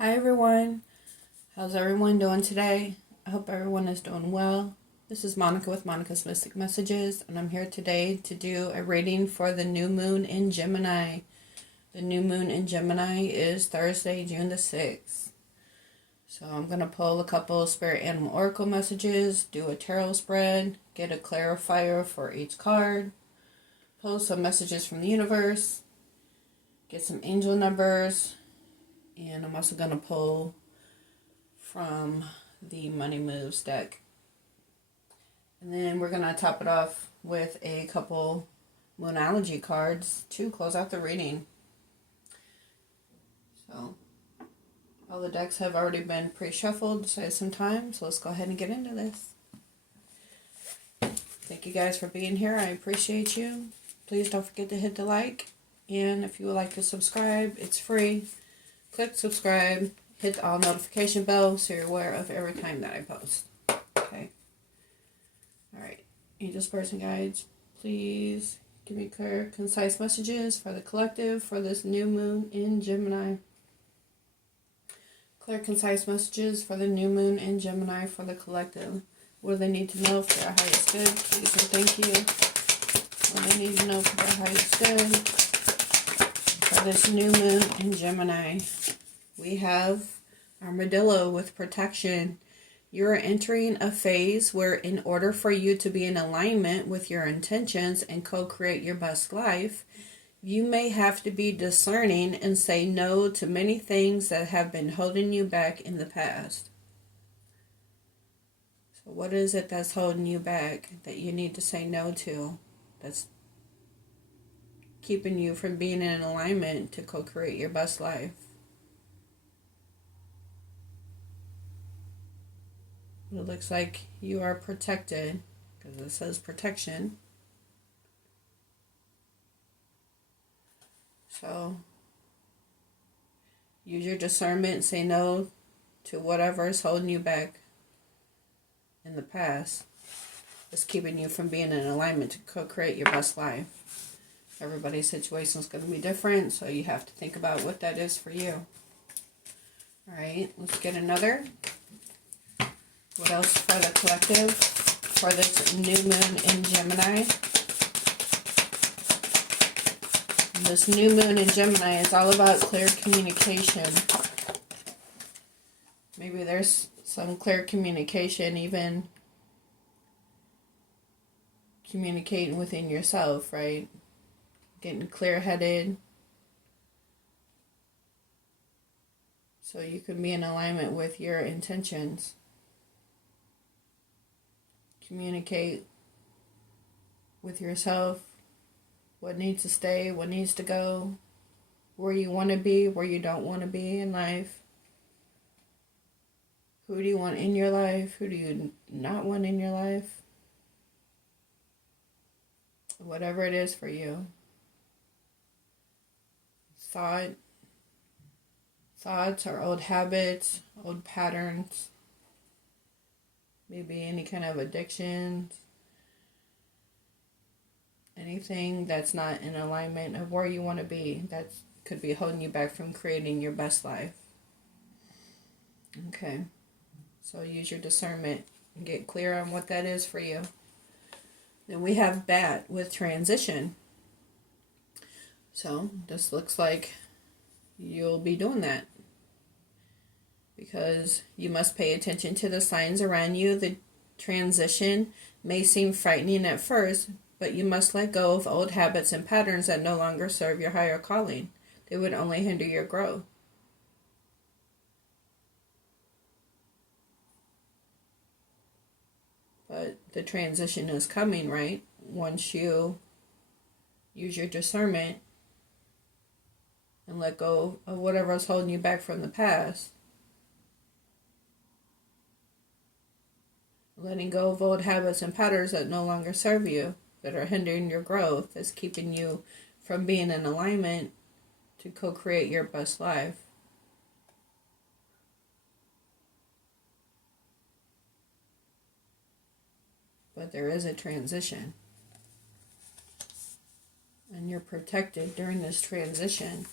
Hi everyone, how's everyone doing today? I hope everyone is doing well. This is Monica with Monica's Mystic Messages, and I'm here today to do a reading for the new moon in Gemini. The new moon in Gemini is Thursday, June the 6th. So I'm going to pull a couple of Spirit Animal Oracle messages, do a tarot spread, get a clarifier for each card, pull some messages from the universe, get some angel numbers, and I'm also going to pull from the Money Moves deck. And then we're going to top it off with a couple Moonology cards to close out the reading. So, all the decks have already been pre-shuffled, so some time, so let's go ahead and get into this. Thank you guys for being here. I appreciate you. Please don't forget to hit the like, and if you would like to subscribe, it's free. Click subscribe, hit the all notification bell so you're aware of every time that I post. Okay. Alright. Angels, Spirits, and Guides, please give me clear, concise messages for the collective for this new moon in Gemini. Clear, concise messages for the new moon in Gemini for the collective. What do they need to know for their highest good? Please and thank you. What do they need to know for their highest good for this new moon in Gemini? We have Armadillo with protection. You're entering a phase where in order for you to be in alignment with your intentions and co-create your best life, you may have to be discerning and say no to many things that have been holding you back in the past. So what is it that's holding you back that you need to say no to? That's keeping you from being in alignment to co-create your best life. It looks like you are protected because it says protection. So use your discernment and say no to whatever is holding you back in the past. It's keeping you from being in alignment to co-create your best life. Everybody's situation is going to be different, so you have to think about what that is for you. Alright, let's get another. What else for the collective for this new moon in Gemini? This new moon in Gemini is all about clear communication. Maybe there's some clear communication, even communicating within yourself, right? Getting clear-headed so you can be in alignment with your intentions. Communicate with yourself what needs to stay, what needs to go, where you want to be, where you don't want to be in life. Who do you want in your life? Who do you not want in your life? Whatever it is for you. Thoughts or old habits, old patterns. Maybe any kind of addiction, anything that's not in alignment of where you want to be, that could be holding you back from creating your best life. Okay, so use your discernment and get clear on what that is for you. Then we have Bat with transition. So this looks like you'll be doing that, because you must pay attention to the signs around you. The transition may seem frightening at first, but you must let go of old habits and patterns that no longer serve your higher calling. They would only hinder your growth. But the transition is coming, right? Once you use your discernment and let go of whatever is holding you back from the past. Letting go of old habits and patterns that no longer serve you, that are hindering your growth, is keeping you from being in alignment to co-create your best life. But there is a transition. And you're protected during this transition.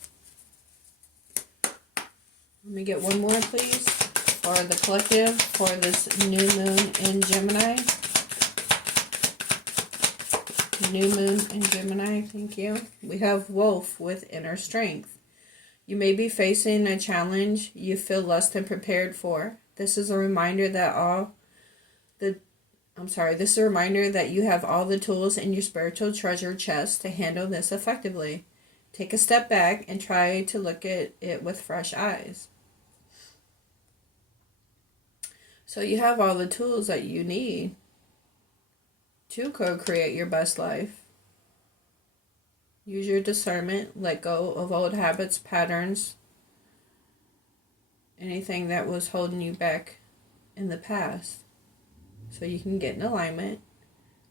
Let me get one more, please, for the collective for this new moon in Gemini. New moon in Gemini, thank you. We have Wolf with inner strength. You may be facing a challenge you feel less than prepared for. This is a reminder that you have all the tools in your spiritual treasure chest to handle this effectively. Take a step back and try to look at it with fresh eyes. So you have all the tools that you need to co-create your best life. Use your discernment, let go of old habits, patterns, anything that was holding you back in the past. So you can get in alignment,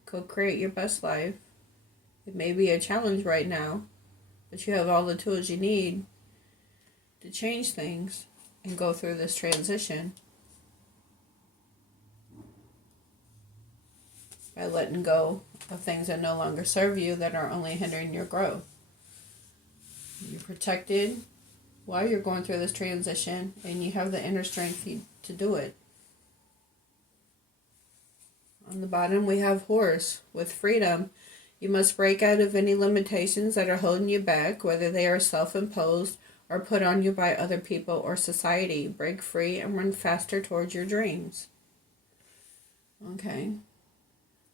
co-create your best life. It may be a challenge right now, but you have all the tools you need to change things and go through this transition by letting go of things that no longer serve you, that are only hindering your growth. You're protected while you're going through this transition, and you have the inner strength to do it. On the bottom, we have Horse with freedom. You must break out of any limitations that are holding you back, whether they are self-imposed or put on you by other people or society. Break free and run faster towards your dreams. Okay.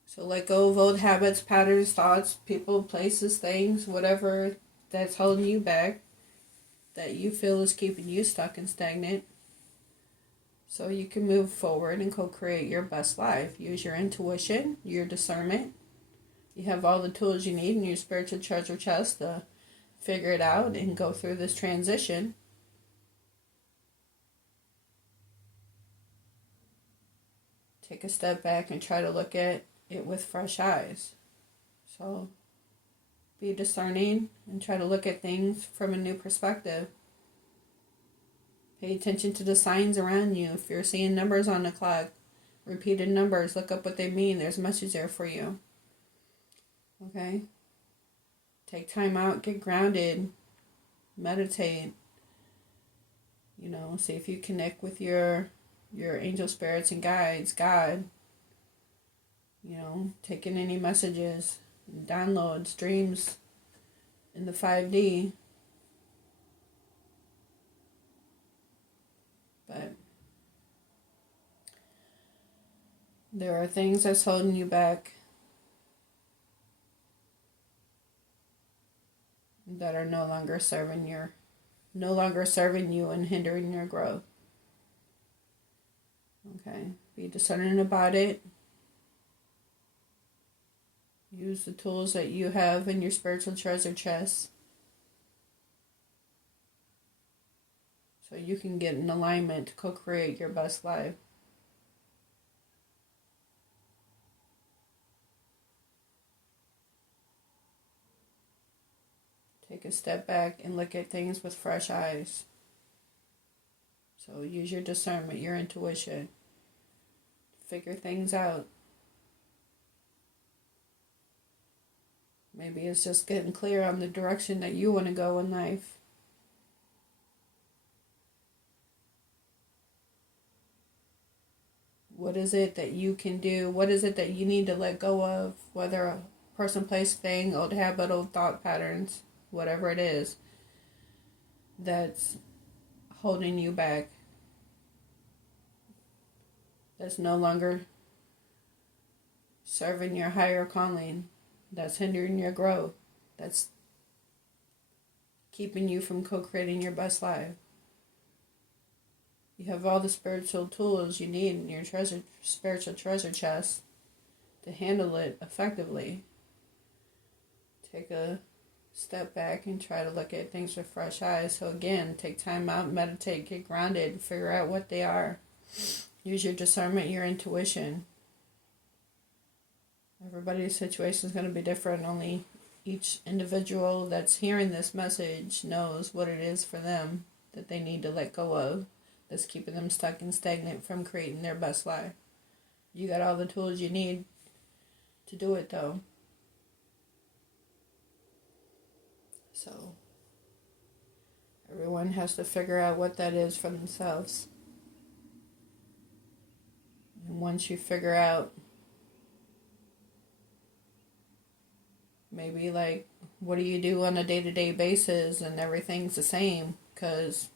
So let go of old habits, patterns, thoughts, people, places, things, whatever that's holding you back, that you feel is keeping you stuck and stagnant, so you can move forward and co-create your best life. Use your intuition, your discernment. You have all the tools you need in your spiritual treasure chest to figure it out and go through this transition. Take a step back and try to look at it with fresh eyes. So be discerning and try to look at things from a new perspective. Pay attention to the signs around you. If you're seeing numbers on the clock, repeated numbers, look up what they mean. There's a message there for you. Okay? Take time out, get grounded, meditate. See if you connect with your angel spirits and guides, God. Take in any messages, downloads, dreams in the 5D. But there are things that's holding you back that are no longer serving you and hindering your growth. Okay, be discerning about it. Use the tools that you have in your spiritual treasure chest so you can get in alignment to co-create your best life. Take a step back and look at things with fresh eyes. So use your discernment, your intuition. Figure things out. Maybe it's just getting clear on the direction that you want to go in life. What is it that you can do? What is it that you need to let go of? Whether a person, place, thing, old habit, old thought patterns, whatever it is that's holding you back, that's no longer serving your higher calling, that's hindering your growth, that's keeping you from co-creating your best life. You have all the spiritual tools you need in your spiritual treasure chest to handle it effectively. Take a step back and try to look at things with fresh eyes. So again, take time out, meditate, get grounded, figure out what they are. Use your discernment, your intuition. Everybody's situation is going to be different. Only each individual that's hearing this message knows what it is for them that they need to let go of, that's keeping them stuck and stagnant from creating their best life. You got all the tools you need to do it, though. So Everyone has to figure out what that is for themselves. And once you figure out, maybe like, what do you do on a day-to-day basis and everything's the same because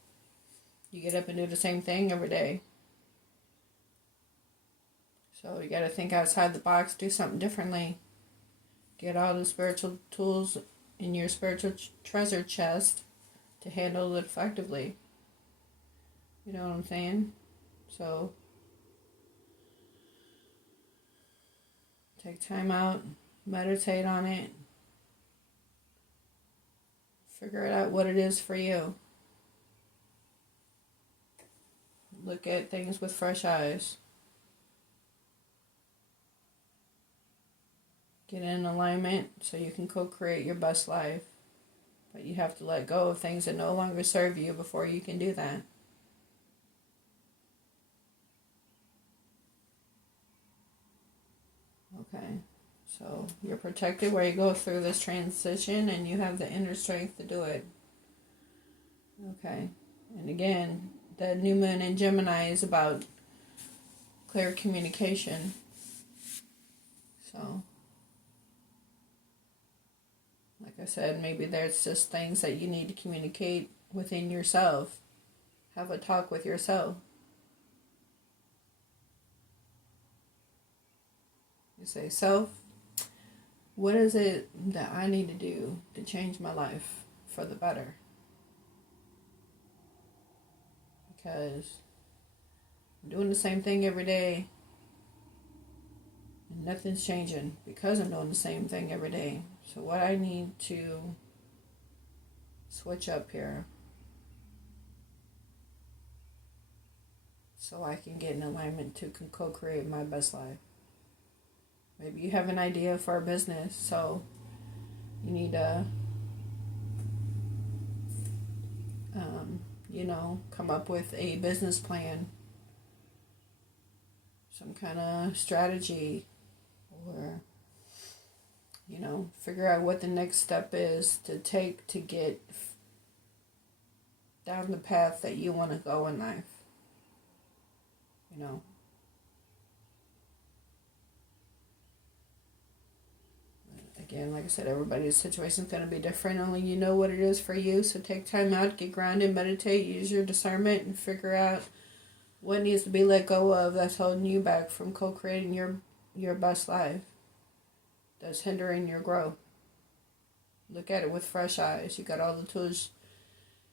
you get up and do the same thing every day. So you got to think outside the box, do something differently. Get all the spiritual tools in your spiritual treasure chest to handle it effectively. You know what I'm saying? So take time out, meditate on it, figure out what it is for you. Look at things with fresh eyes. Get in alignment so you can co-create your best life. But you have to let go of things that no longer serve you before you can do that. Okay, so you're protected where you go through this transition and you have the inner strength to do it. Okay, and again, the new moon in Gemini is about clear communication. So, like I said, maybe there's just things that you need to communicate within yourself. Have a talk with yourself. You say, self, what is it that I need to do to change my life for the better? Because I'm doing the same thing every day and nothing's changing because I'm doing the same thing every day. So what I need to switch up here so I can get in alignment to co-create my best life. Maybe you have an idea for a business, so you need to, come up with a business plan, some kind of strategy, or, figure out what the next step is to take to get down the path that you want to go in life. Again, like I said, everybody's situation is going to be different. Only you know what it is for you. So take time out, get grounded, meditate, use your discernment, and figure out what needs to be let go of that's holding you back from co-creating your best life, that's hindering your growth. Look at it with fresh eyes. You got all the tools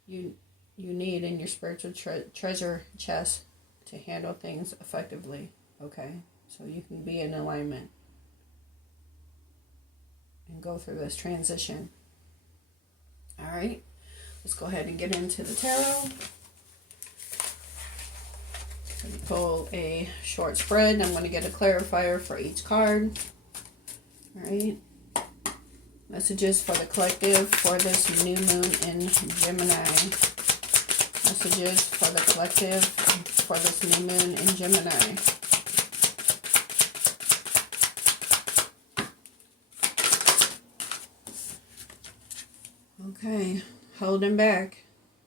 you need in your spiritual treasure chest to handle things effectively. Okay? So you can be in alignment and go through this transition. All right, let's go ahead and get into the tarot. I'm going to pull a short spread. I'm going to get a clarifier for each card. All right. Messages for the collective for this new moon in Gemini. Messages for the collective for this new moon in Gemini. Okay, holding back.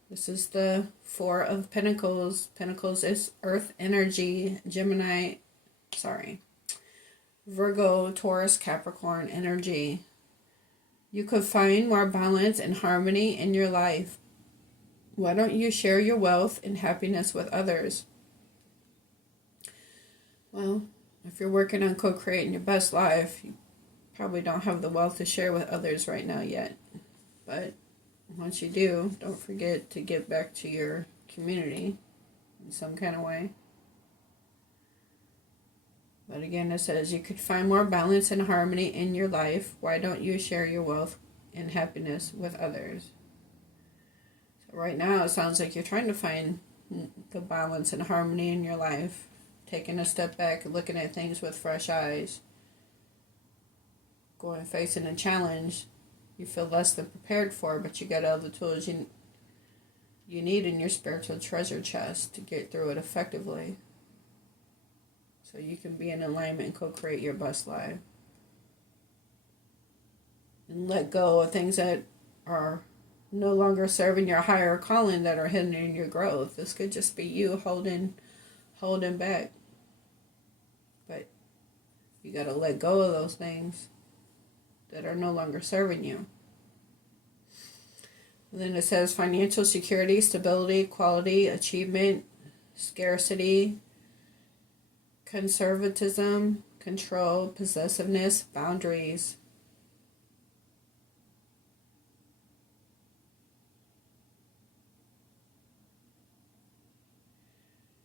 This is the Four of Pentacles. Pentacles is earth energy. Virgo, Taurus, Capricorn energy. You could find more balance and harmony in your life. Why don't you share your wealth and happiness with others? Well, if you're working on co-creating your best life, you probably don't have the wealth to share with others right now yet. But once you do, don't forget to give back to your community in some kind of way. But again, it says you could find more balance and harmony in your life. Why don't you share your wealth and happiness with others? So right now, it sounds like you're trying to find the balance and harmony in your life. Taking a step back, looking at things with fresh eyes. Going facing a challenge you feel less than prepared for, but you got all the tools you need in your spiritual treasure chest to get through it effectively. So you can be in alignment and co-create your best life. And let go of things that are no longer serving your higher calling that are hindering your growth. This could just be you holding back. But you got to let go of those things that are no longer serving you. And then it says financial security, stability, quality, achievement, scarcity, conservatism, control, possessiveness, boundaries.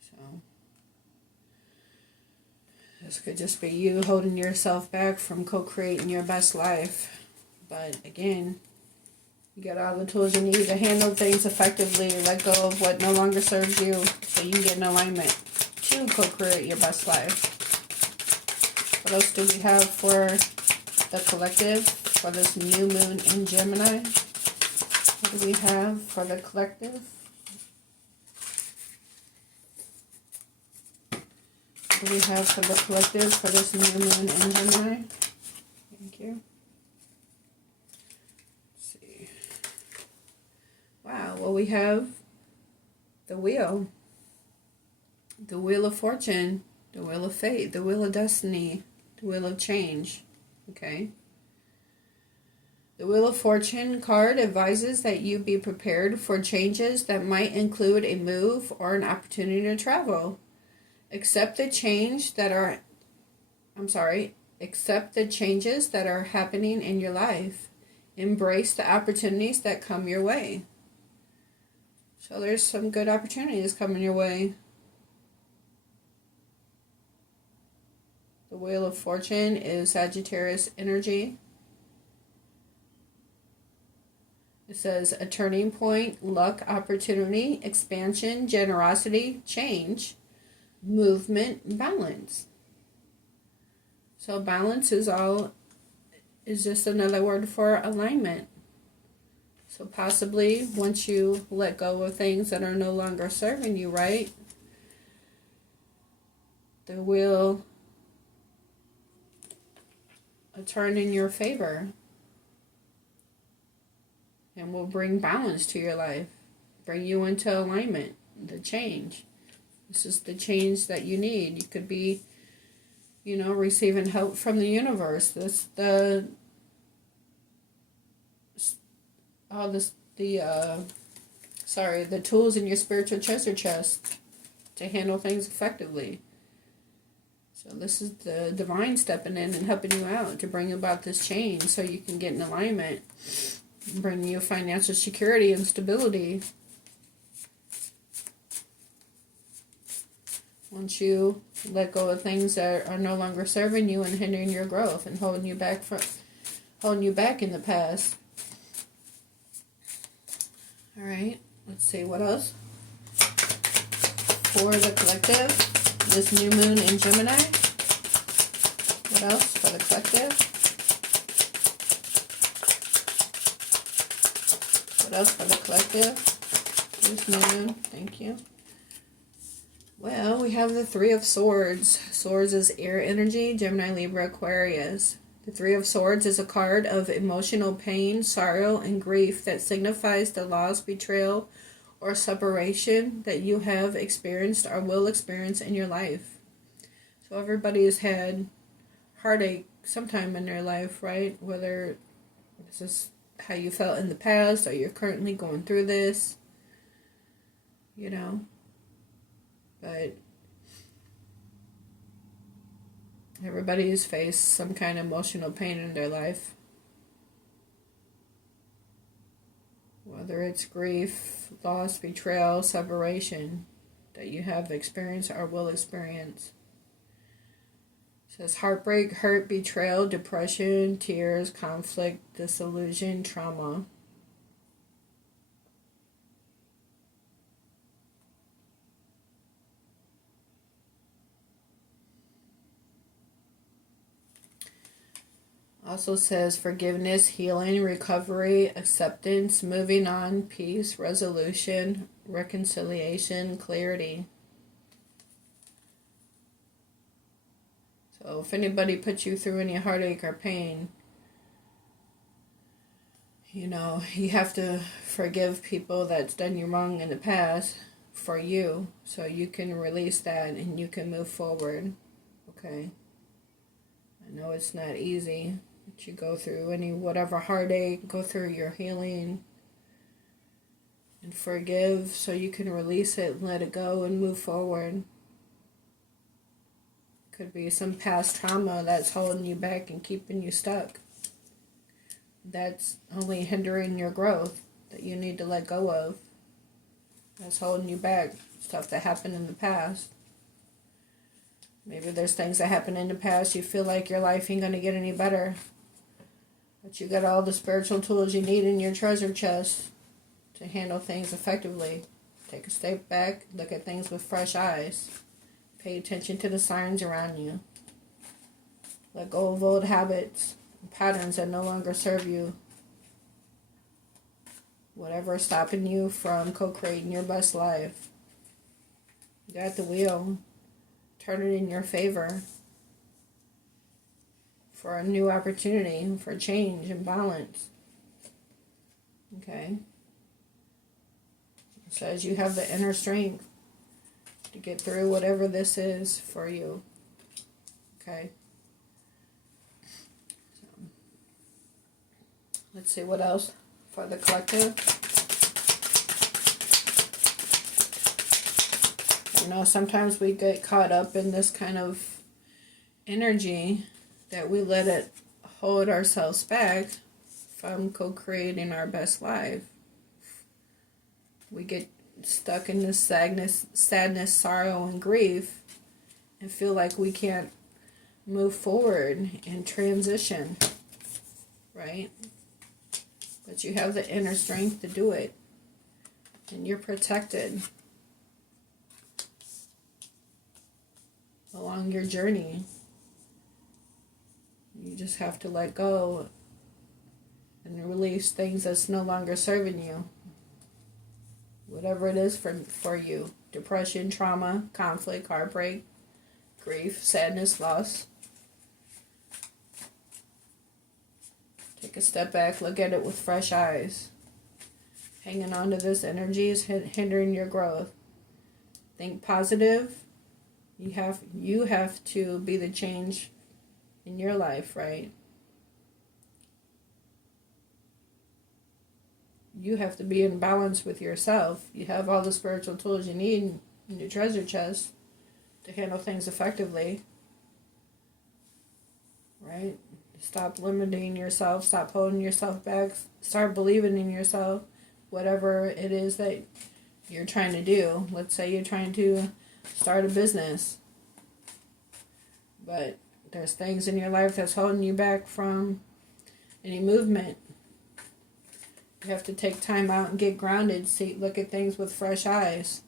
So this could just be you holding yourself back from co-creating your best life. But again, you got all the tools you need to handle things effectively. Let go of what no longer serves you so you can get in alignment to co-create your best life. What else do we have for the collective for this new moon in Gemini? What do we have for the collective? What do we have for the collective for this new moon in Gemini? Thank you. Wow, well, we have the wheel of fortune, the wheel of fate, the wheel of destiny, the wheel of change, okay? The wheel of fortune card advises that you be prepared for changes that might include a move or an opportunity to travel. Accept the changes that are happening in your life. Embrace the opportunities that come your way. So there's some good opportunities coming your way. The Wheel of Fortune is Sagittarius energy. It says a turning point, luck, opportunity, expansion, generosity, change, movement, balance. So balance is just another word for alignment. So possibly once you let go of things that are no longer serving you right, they will turn in your favor and will bring balance to your life, bring you into alignment, the change. This is the change that you need. You could be, receiving help from the universe. The tools in your spiritual treasure chest to handle things effectively. So this is the divine stepping in and helping you out to bring about this change so you can get in alignment, bring you financial security and stability. Once you let go of things that are no longer serving you and hindering your growth and holding you back in the past. All right, let's see what else for the collective. This new moon in Gemini. What else for the collective? What else for the collective? This new moon. Thank you. Well, we have the Three of Swords. Swords is air energy, Gemini, Libra, Aquarius. The Three of Swords is a card of emotional pain, sorrow, and grief that signifies the loss, betrayal, or separation that you have experienced or will experience in your life. So everybody has had heartache sometime in their life, right? Whether this is how you felt in the past or you're currently going through this, But everybody has faced some kind of emotional pain in their life. Whether it's grief, loss, betrayal, separation that you have experienced or will experience. It says heartbreak, hurt, betrayal, depression, tears, conflict, disillusion, trauma. Also says forgiveness, healing, recovery, acceptance, moving on, peace, resolution, reconciliation, clarity. So if anybody puts you through any heartache or pain, You know, you have to forgive people that's done you wrong in the past for you, so you can release that and you can move forward. Okay? I know it's not easy, but you go through whatever heartache, go through your healing, and forgive so you can release it and let it go and move forward. Could be some past trauma that's holding you back and keeping you stuck. That's only hindering your growth, that you need to let go of. That's holding you back. Stuff that happened in the past. Maybe there's things that happened in the past you feel like your life ain't going to get any better. But you got all the spiritual tools you need in your treasure chest to handle things effectively. Take a step back, look at things with fresh eyes. Pay attention to the signs around you. Let go of old habits, patterns that no longer serve you. Whatever is stopping you from co-creating your best life. You got the wheel. Turn it in your favor. For a new opportunity, for change and balance. Okay? It says you have the inner strength to get through whatever this is for you. Okay? Let's see what else for the collective. You know, sometimes we get caught up in this kind of energy that we let it hold ourselves back from co-creating our best life. We get stuck in this sadness, sorrow, and grief and feel like we can't move forward and transition, right? But you have the inner strength to do it. And you're protected along your journey. You just have to let go and release things that's no longer serving you. Whatever it is for you. Depression, trauma, conflict, heartbreak, grief, sadness, loss. Take a step back, look at it with fresh eyes. Hanging on to this energy is hindering your growth. Think positive. You have to be the change in your life, right? You have to be in balance with yourself. You have all the spiritual tools you need in your treasure chest to handle things effectively, right? Stop limiting yourself. Stop holding yourself back. Start believing in yourself. Whatever it is that you're trying to do. Let's say you're trying to start a business, but there's things in your life that's holding you back from any movement. You have to take time out and get grounded. Look at things with fresh eyes.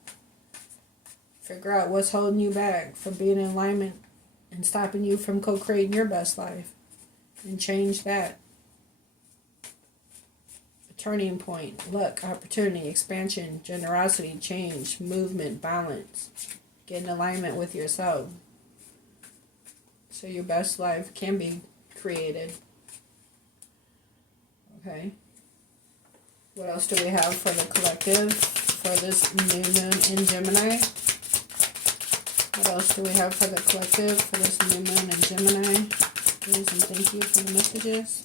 Figure out what's holding you back from being in alignment and stopping you from co-creating your best life. And change that. A turning point, luck, opportunity, expansion, generosity, change, movement, balance. Get in alignment with yourself so your best life can be created. Okay. What else do we have for the collective for this new moon in Gemini? What else do we have for the collective for this new moon in Gemini? Please and thank you for the messages.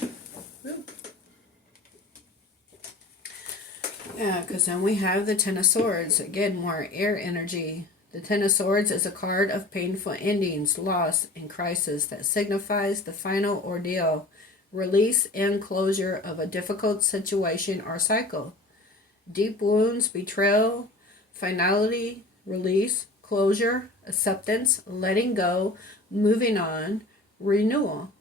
Yeah, because then we have the Ten of Swords. Again, more air energy. The Ten of Swords is a card of painful endings, loss, and crisis that signifies the final ordeal, release and closure of a difficult situation or cycle. Deep wounds, betrayal, finality, release, closure, acceptance, letting go, moving on, renewal.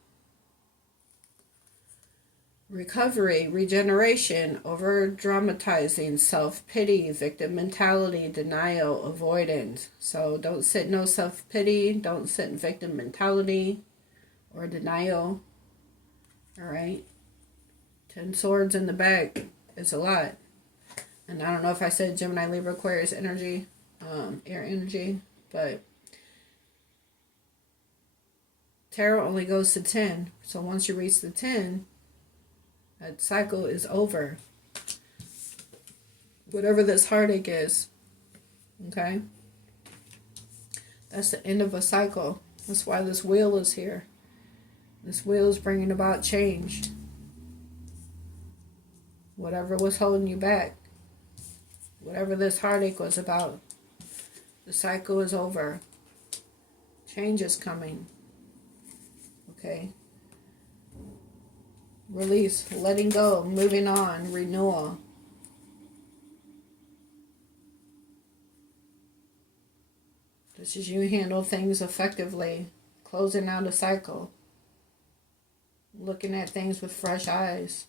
Recovery, regeneration, over-dramatizing, self-pity, victim mentality, denial, avoidance. So don't sit in no self-pity, don't sit in victim mentality or denial. Alright? 10 swords in the back is a lot. And I don't know if I said Gemini, Libra, Aquarius energy, air energy, but tarot only goes to 10. So once you reach the 10, That cycle is over. Whatever this heartache is, okay? That's the end of a cycle. That's why this wheel is here. This wheel is bringing about change. Whatever was holding you back, whatever this heartache was about, the cycle is over. Change is coming. Okay? Release, letting go, moving on, renewal. This is you handle things effectively, closing out a cycle, looking at things with fresh eyes,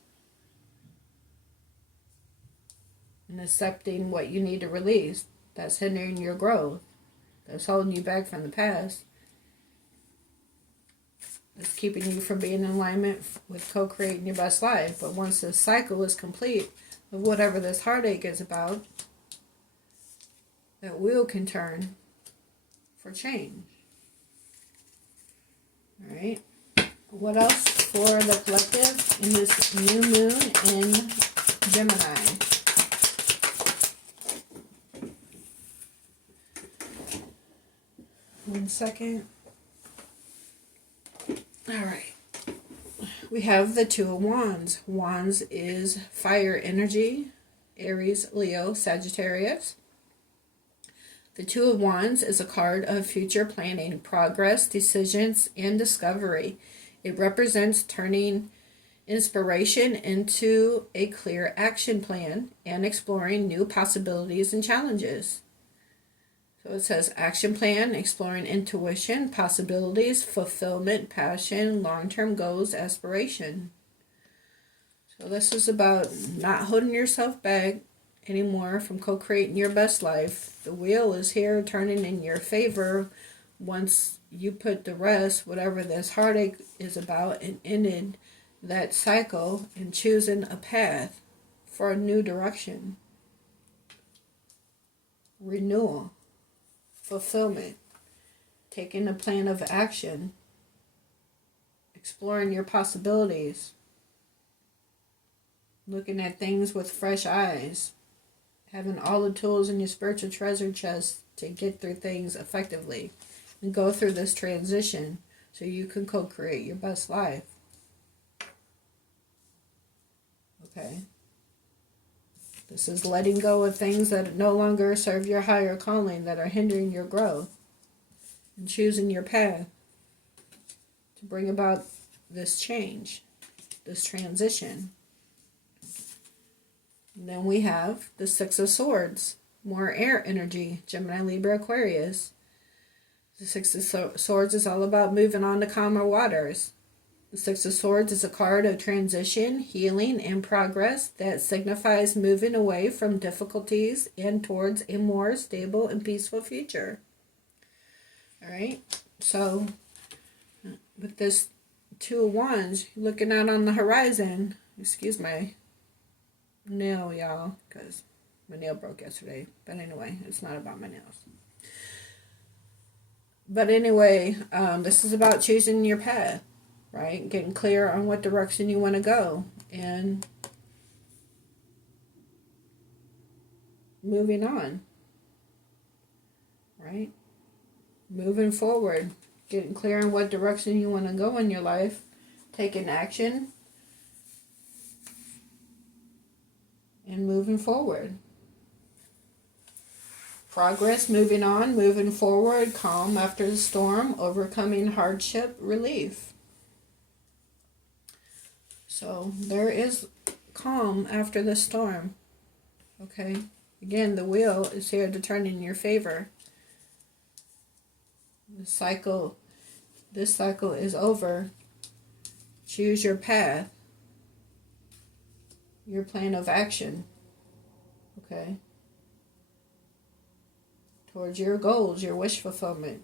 and accepting what you need to release that's hindering your growth, that's holding you back from the past, that's keeping you from being in alignment with co-creating your best life. But once this cycle is complete of whatever this heartache is about, that wheel can turn for change. All right. What else for the collective in this new moon in Gemini? One second. All right. We have the Two of Wands. Wands is fire energy, Aries, Leo, Sagittarius. The Two of Wands is a card of future planning, progress, decisions, and discovery. It represents turning inspiration into a clear action plan and exploring new possibilities and challenges. So it says action plan, exploring intuition, possibilities, fulfillment, passion, long-term goals, aspiration. So this is about not holding yourself back anymore from co-creating your best life. The wheel is here turning in your favor once you put the rest, whatever this heartache is about, and ended that cycle and choosing a path for a new direction. Renewal. Fulfillment, taking a plan of action, exploring your possibilities, looking at things with fresh eyes, having all the tools in your spiritual treasure chest to get through things effectively and go through this transition so you can co-create your best life. Okay. This is letting go of things that no longer serve your higher calling, that are hindering your growth, and choosing your path to bring about this change, this transition. And then we have the Six of Swords, more air energy, Gemini, Libra, Aquarius. The Six of Swords is all about moving on to calmer waters. The Six of Swords is a card of transition, healing, and progress that signifies moving away from difficulties and towards a more stable and peaceful future. All right, so with this Two of Wands, looking out on the horizon, excuse my nail, y'all, because my nail broke yesterday. But anyway, it's not about my nails. But anyway, this is about choosing your path. Right? Getting clear on what direction you want to go and moving on. Right? Moving forward. Getting clear on what direction you want to go in your life. Taking action. And moving forward. Progress, moving on, moving forward, calm after the storm, overcoming hardship, relief. So there is calm after the storm. Okay. Again, the wheel is here to turn in your favor. This cycle is over. Choose your path. Your plan of action. Okay. Towards your goals, your wish fulfillment.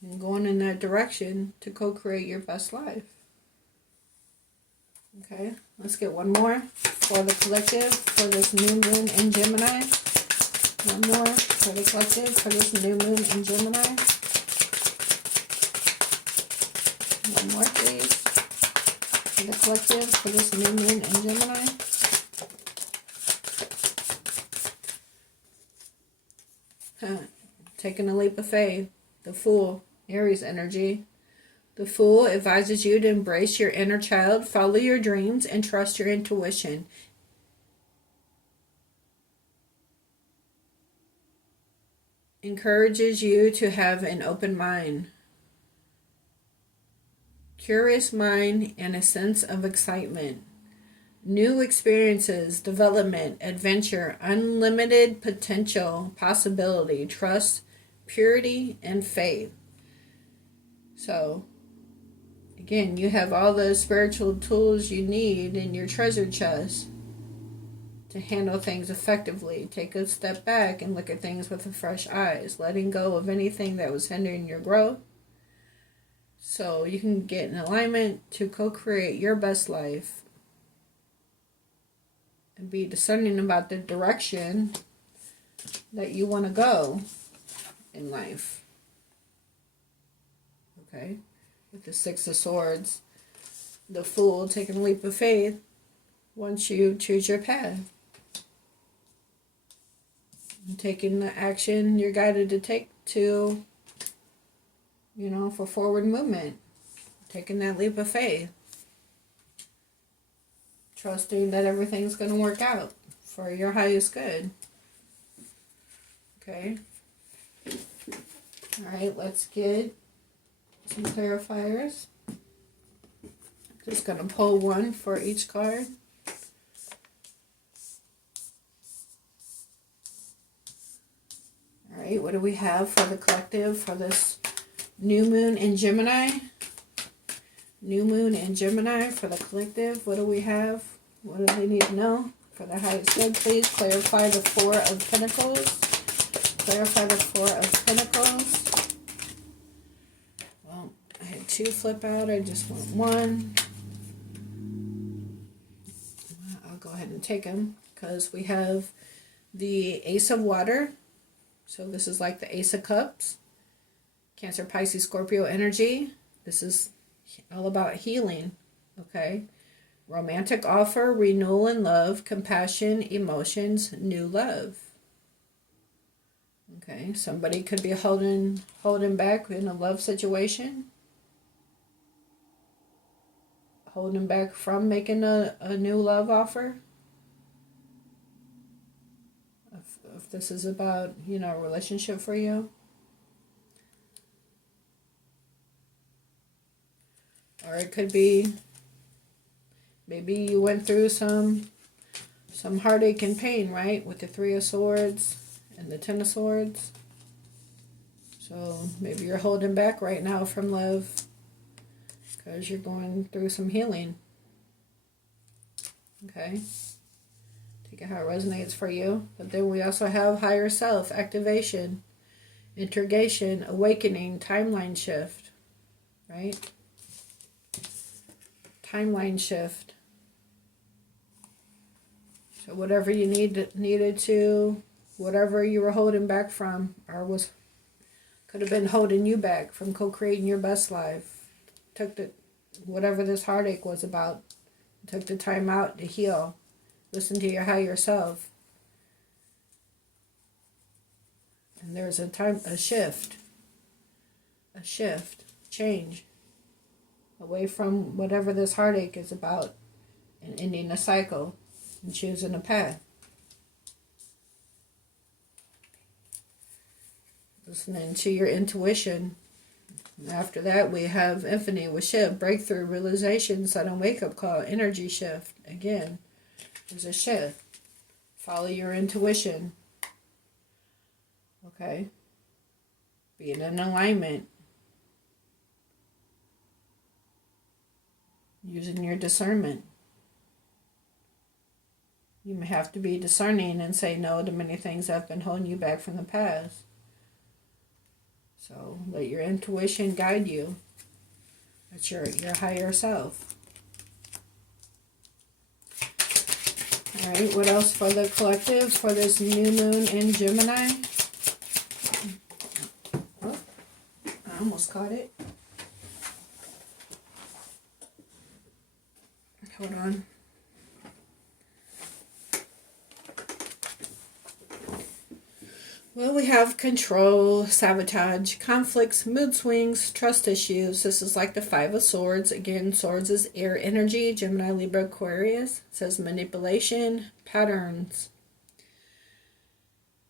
And going in that direction to co-create your best life. Okay, let's get one more for the collective for this new moon in Gemini. One more for the collective for this new moon in Gemini. One more, please. For the collective, for this new moon in Gemini. Taking a leap of faith. The Fool, Aries energy. The Fool advises you to embrace your inner child, follow your dreams, and trust your intuition. Encourages you to have an open mind, curious mind, and a sense of excitement. New experiences, development, adventure, unlimited potential, possibility, trust, purity, and faith. So, again, you have all the spiritual tools you need in your treasure chest to handle things effectively. Take a step back and look at things with fresh eyes, letting go of anything that was hindering your growth so you can get in alignment to co-create your best life and be discerning about the direction that you want to go in life. Okay? With the Six of Swords, the Fool taking a leap of faith once you choose your path. And taking the action you're guided to take to, for forward movement. Taking that leap of faith. Trusting that everything's going to work out for your highest good. Okay? Alright, let's get some clarifiers. Just going to pull one for each card. Alright, what do we have for the collective for this new moon in Gemini? New moon in Gemini for the collective. What do we have? What do they need to know? For the highest good, please clarify the Four of Pentacles. Clarify the Four of Pentacles. Well, I had two flip out. I just want one. I'll go ahead and take them because we have the Ace of Water. So this is like the Ace of Cups. Cancer, Pisces, Scorpio energy. This is all about healing. Okay. Romantic offer, renewal in love, compassion, emotions, new love. Okay. Somebody could be holding back in a love situation. Holding back from making a new love offer. If this is about, a relationship for you. Or it could be, maybe you went through some heartache and pain, right? With the Three of Swords and the Ten of Swords. So maybe you're holding back right now from love because you're going through some healing. Okay? Take it how it resonates for you. But then we also have higher self, activation, integration, awakening, timeline shift. Right? Timeline shift. So whatever you needed to, whatever you were holding back from, or could have been holding you back from co-creating your best life. Whatever this heartache was about, took the time out to heal. Listen to your higher self. And there's a shift, change. Away from whatever this heartache is about and ending a cycle and choosing a path. Listening to your intuition. After that, we have Infinity with shift, breakthrough, realization, sudden wake-up call, energy shift. Again, there's a shift. Follow your intuition. Okay? Being in alignment. Using your discernment. You may have to be discerning and say no to many things that have been holding you back from the past. So let your intuition guide you. That's your higher self. Alright, what else for the collective for this new moon in Gemini? Oh, I almost caught it. Hold on. Well, we have control, sabotage, conflicts, mood swings, trust issues. This is like the Five of Swords. Again, swords is air energy. Gemini, Libra, Aquarius. It says manipulation, patterns.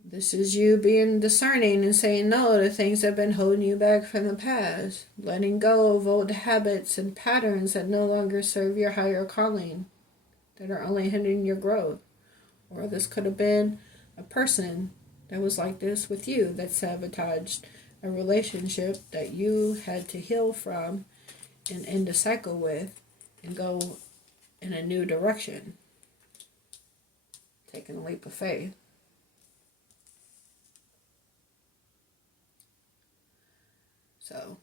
This is you being discerning and saying no to things that have been holding you back from the past. Letting go of old habits and patterns that no longer serve your higher calling, that are only hindering your growth. Or this could have been a person that was like this with you, that sabotaged a relationship that you had to heal from and end the cycle with and go in a new direction. Taking a leap of faith. So,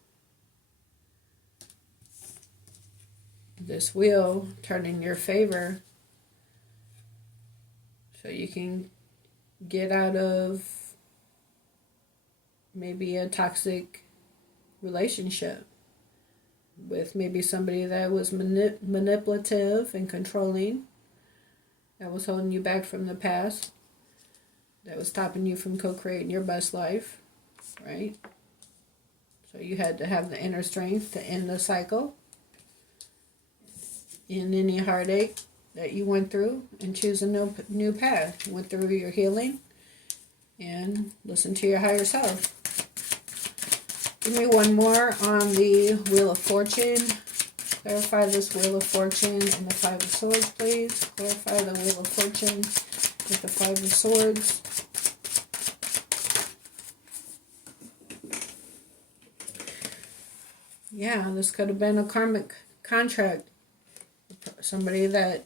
this wheel turn in your favor so you can get out of maybe a toxic relationship with maybe somebody that was manipulative and controlling, that was holding you back from the past, that was stopping you from co-creating your best life, right? So you had to have the inner strength to end the cycle in any heartache that you went through and choose a new path. You went through your healing and listen to your higher self. Give me one more on the Wheel of Fortune. Clarify this Wheel of Fortune and the Five of Swords, please. Clarify the Wheel of Fortune with the Five of Swords. Yeah, this could have been a karmic contract. Somebody that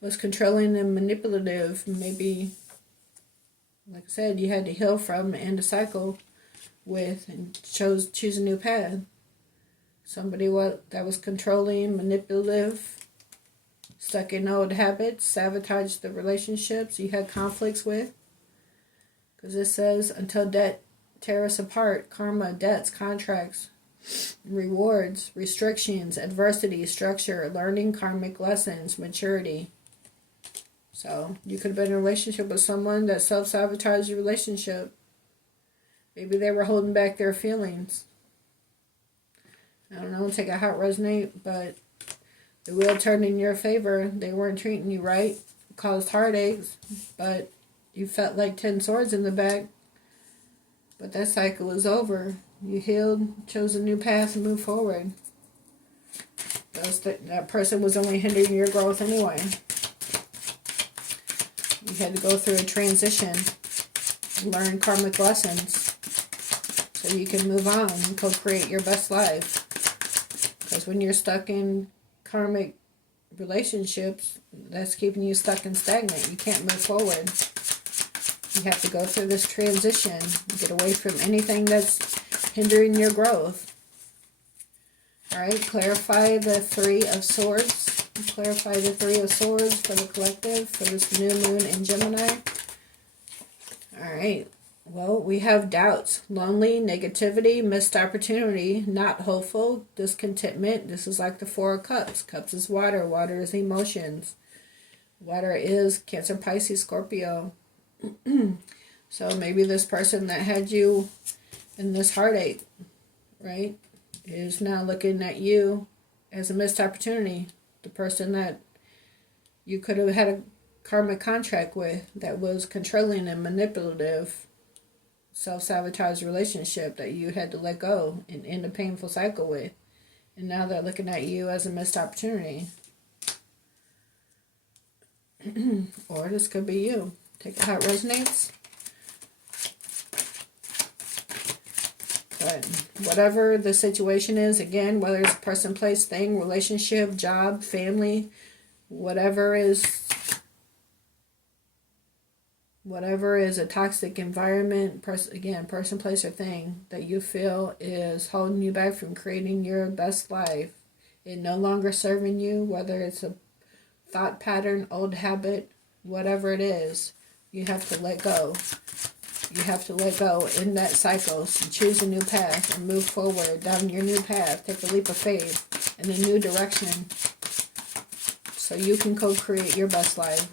was controlling and manipulative. Maybe, like I said, you had to heal from and end a cycle with and choose a new path. Somebody that was controlling, manipulative, stuck in old habits, sabotaged the relationships you had conflicts with. Because it says, until debt tear us apart, karma, debts, contracts, rewards, restrictions, adversity, structure, learning karmic lessons, maturity. So you could have been in a relationship with someone that self-sabotaged your relationship. Maybe they were holding back their feelings. I don't know, take a hot resonate, but the wheel turned in your favor. They weren't treating you right, caused heartaches, but you felt like 10 swords in the back. But that cycle is over. You healed, chose a new path, and moved forward. That person was only hindering your growth anyway. You had to go through a transition, learn karmic lessons, so you can move on and co-create your best life. Because when you're stuck in karmic relationships, that's keeping you stuck and stagnant. You can't move forward. You have to go through this transition, get away from anything that's hindering your growth. Alright, clarify the Three of Swords. Clarify the Three of Swords for the collective for this new moon in Gemini. Alright, well, we have doubts, lonely, negativity, missed opportunity, not hopeful, discontentment. This is like the Four of Cups. Cups is water. Water is emotions. Water is Cancer, Pisces, Scorpio. So maybe this person that had you in this heartache, right, is now looking at you as a missed opportunity. The person that you could have had a karmic contract with that was controlling and manipulative, self-sabotage relationship that you had to let go and end a painful cycle with. And now they're looking at you as a missed opportunity. Or this could be you. Take it how it resonates. But whatever the situation is, again, whether it's a person, place, thing, relationship, job, family, whatever is a toxic environment, person, place, or thing that you feel is holding you back from creating your best life, it no longer serving you, whether it's a thought pattern, old habit, whatever it is, you have to let go. You have to let go in that cycle and choose a new path and move forward down your new path. Take a leap of faith in a new direction. so you can co-create your best life.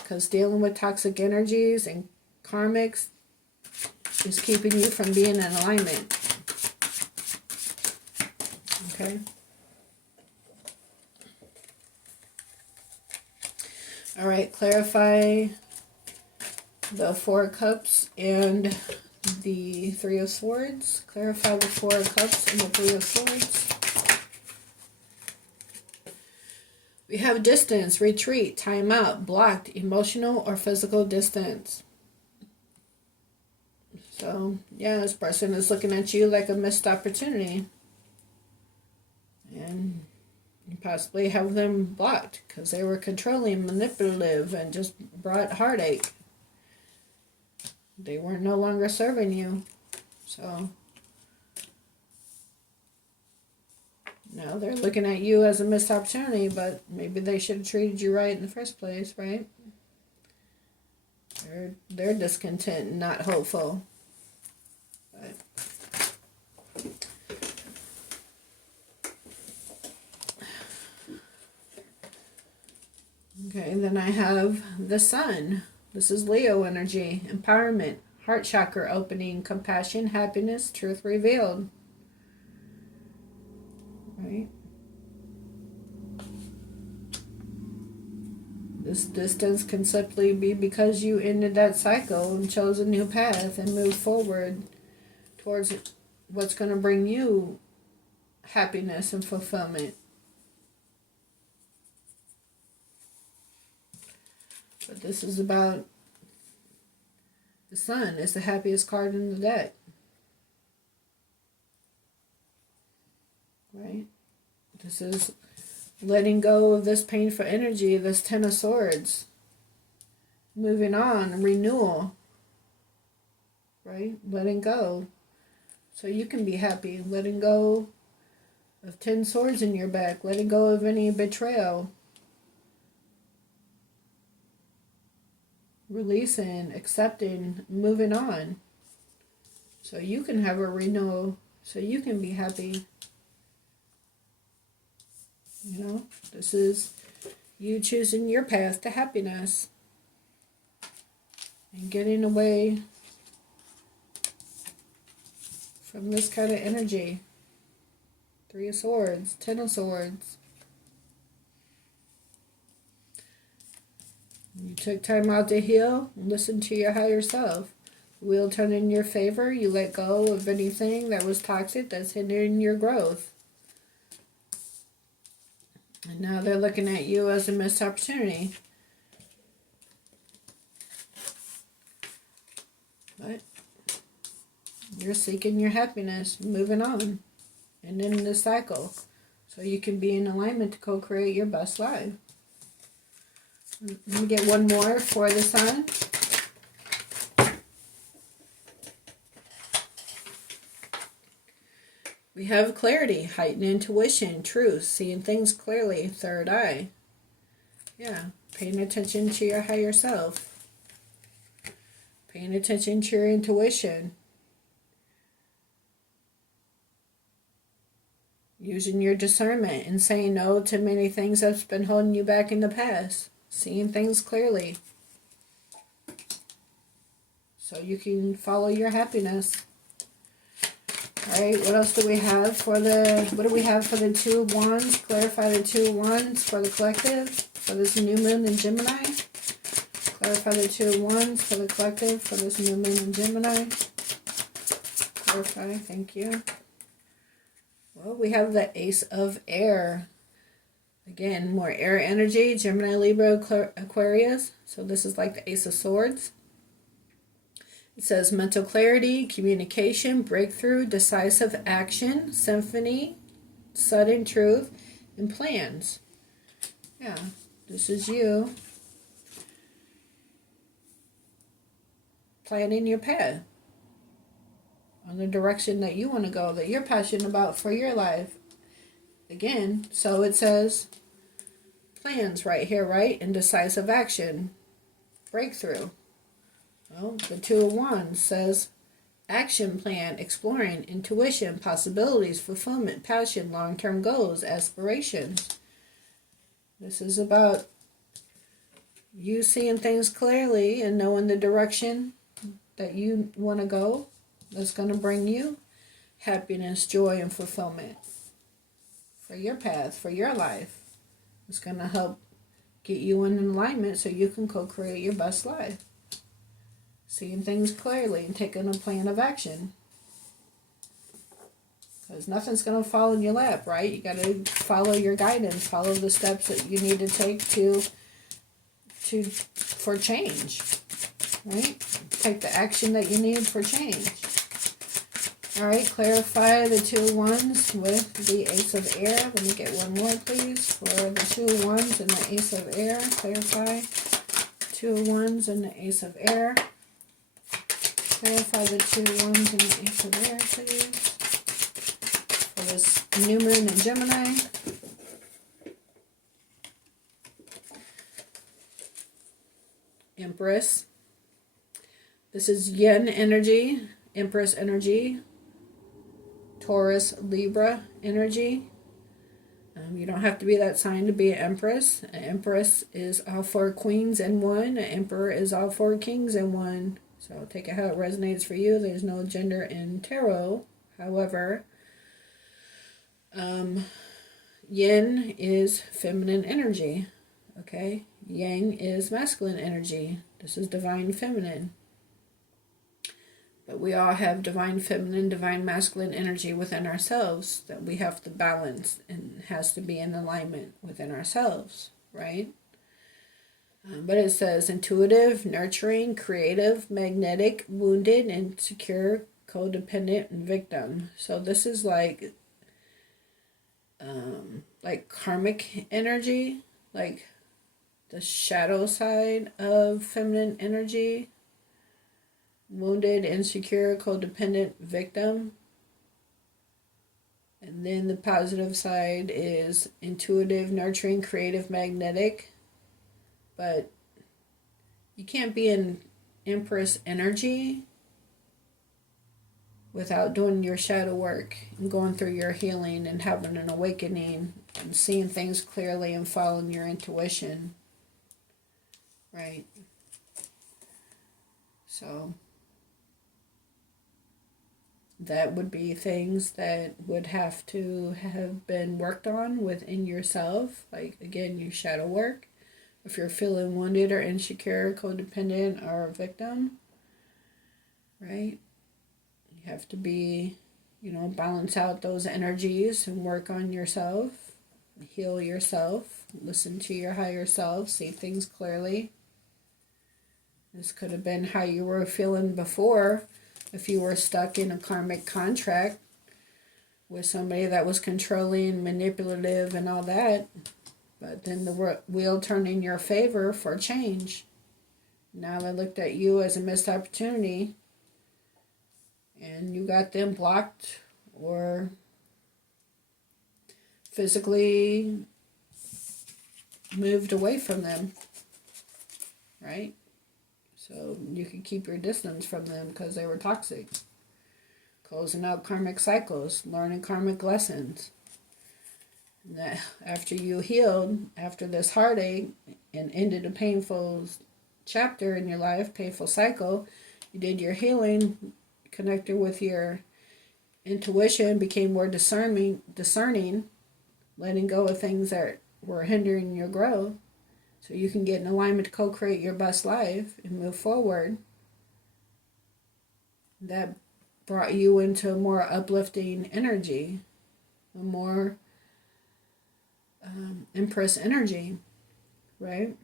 Because dealing with toxic energies and karmics is keeping you from being in alignment. Okay? Alright, clarify the Four of Cups and the Three of Swords. Clarify the Four of Cups and the Three of Swords. We have distance, retreat, time out, blocked, emotional or physical distance. So, yeah, this person is looking at you like a missed opportunity. And you possibly have them blocked because they were controlling, manipulative, and just brought heartache. They were no longer serving you. So now they're looking at you as a missed opportunity, but maybe they should have treated you right in the first place, right? They're discontent and not hopeful. But okay, then I have the Sun. This is Leo energy, empowerment, heart chakra opening, compassion, happiness, truth revealed. Right? This distance can simply be because you ended that cycle and chose a new path and moved forward towards what's going to bring you happiness and fulfillment. But this is about the Sun. It's the happiest card in the deck. Right? This is letting go of this painful energy, this Ten of Swords. Moving on, renewal. Right? Letting go. So you can be happy. Letting go of 10 swords in your back. Letting go of any betrayal. Releasing, accepting, moving on. So you can have a renewal. So you can be happy. You know, this is you choosing your path to happiness. And getting away from this kind of energy. Three of Swords, Ten of Swords. You took time out to heal and listen to your higher self. The wheel turned in your favor. You let go of anything that was toxic that's hindering your growth. And now they're looking at you as a missed opportunity. But you're seeking your happiness, moving on, and in this cycle. So you can be in alignment to co-create your best life. Let me get one more for the Sun. We have clarity, heightened intuition, truth, seeing things clearly, third eye. Yeah, paying attention to your higher self. Paying attention to your intuition. Using your discernment and saying no to many things that's been holding you back in the past. Seeing things clearly. So you can follow your happiness. Alright, what else do we have for what do we have for the Two of Wands? Clarify the Two of Wands for the collective, for this new moon in Gemini. Clarify the Two of Wands for the collective, for this new moon in Gemini. Clarify, thank you. Well, we have the Ace of Air. Again, more air energy, Gemini, Libra, Aquarius. So this is like the Ace of Swords. It says mental clarity, communication, breakthrough, decisive action, symphony, sudden truth, and plans. Yeah, this is you planning your path on the direction that you want to go, that you're passionate about for your life. Again, so it says plans right here, right? And decisive action, breakthrough. Well, the Two of Wands says action plan, exploring, intuition, possibilities, fulfillment, passion, long-term goals, aspirations. This is about you seeing things clearly and knowing the direction that you want to go. That's going to bring you happiness, joy, and fulfillment for your path, for your life. It's going to help get you in alignment so you can co-create your best life. Seeing things clearly and taking a plan of action. Because nothing's going to fall in your lap, right? You got to follow your guidance, follow the steps that you need to take for change, right? Take the action that you need for change. All right, clarify the 2 of Wands with the Ace of Air. Let me get one more, please, for the 2 of Wands and the Ace of Air. Clarify 2 of Wands and the Ace of Air. Clarify the 2 of Wands and the Ace of Air, please, for this new moon in Gemini. Empress. This is Yin energy, Empress energy, Taurus, Libra energy. You don't have to be that sign to be an Empress. An Empress is all 4 queens in one. An Emperor is all 4 kings in one. So take it how it resonates for you. There's no gender in tarot. However, Yin is feminine energy. Okay? Yang is masculine energy. This is divine feminine. But we all have divine feminine, divine masculine energy within ourselves that we have to balance and has to be in alignment within ourselves, right? But it says intuitive, nurturing, creative, magnetic, wounded, and secure, codependent, and victim. So this is like karmic energy, like the shadow side of feminine energy. Wounded, insecure, codependent, victim. And then the positive side is intuitive, nurturing, creative, magnetic. But you can't be in Empress energy without doing your shadow work and going through your healing and having an awakening and seeing things clearly and following your intuition. Right? So that would be things that would have to have been worked on within yourself. Like, again, your shadow work. If you're feeling wounded or insecure, codependent, or a victim, right? You have to be, balance out those energies and work on yourself. Heal yourself. Listen to your higher self. See things clearly. This could have been how you were feeling before. If you were stuck in a karmic contract with somebody that was controlling, manipulative, and all that, but then the wheel turned in your favor for change. Now they looked at you as a missed opportunity, and you got them blocked or physically moved away from them, right? So you could keep your distance from them because they were toxic. Closing out karmic cycles, learning karmic lessons. And that after you healed, after this heartache, and ended a painful chapter in your life, painful cycle, you did your healing, connected with your intuition, became more discerning, letting go of things that were hindering your growth. So you can get in alignment to co-create your best life and move forward. That brought you into a more uplifting energy, a more Empress energy, right?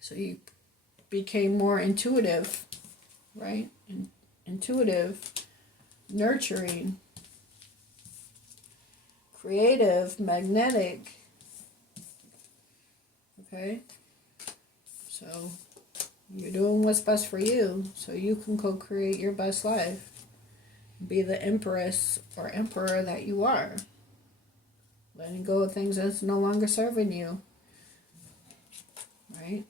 So you became more intuitive, right? Intuitive, nurturing, creative, magnetic. Okay? So you're doing what's best for you so you can co-create your best life. Be the Empress or Emperor that you are. Letting go of things that's no longer serving you. Right?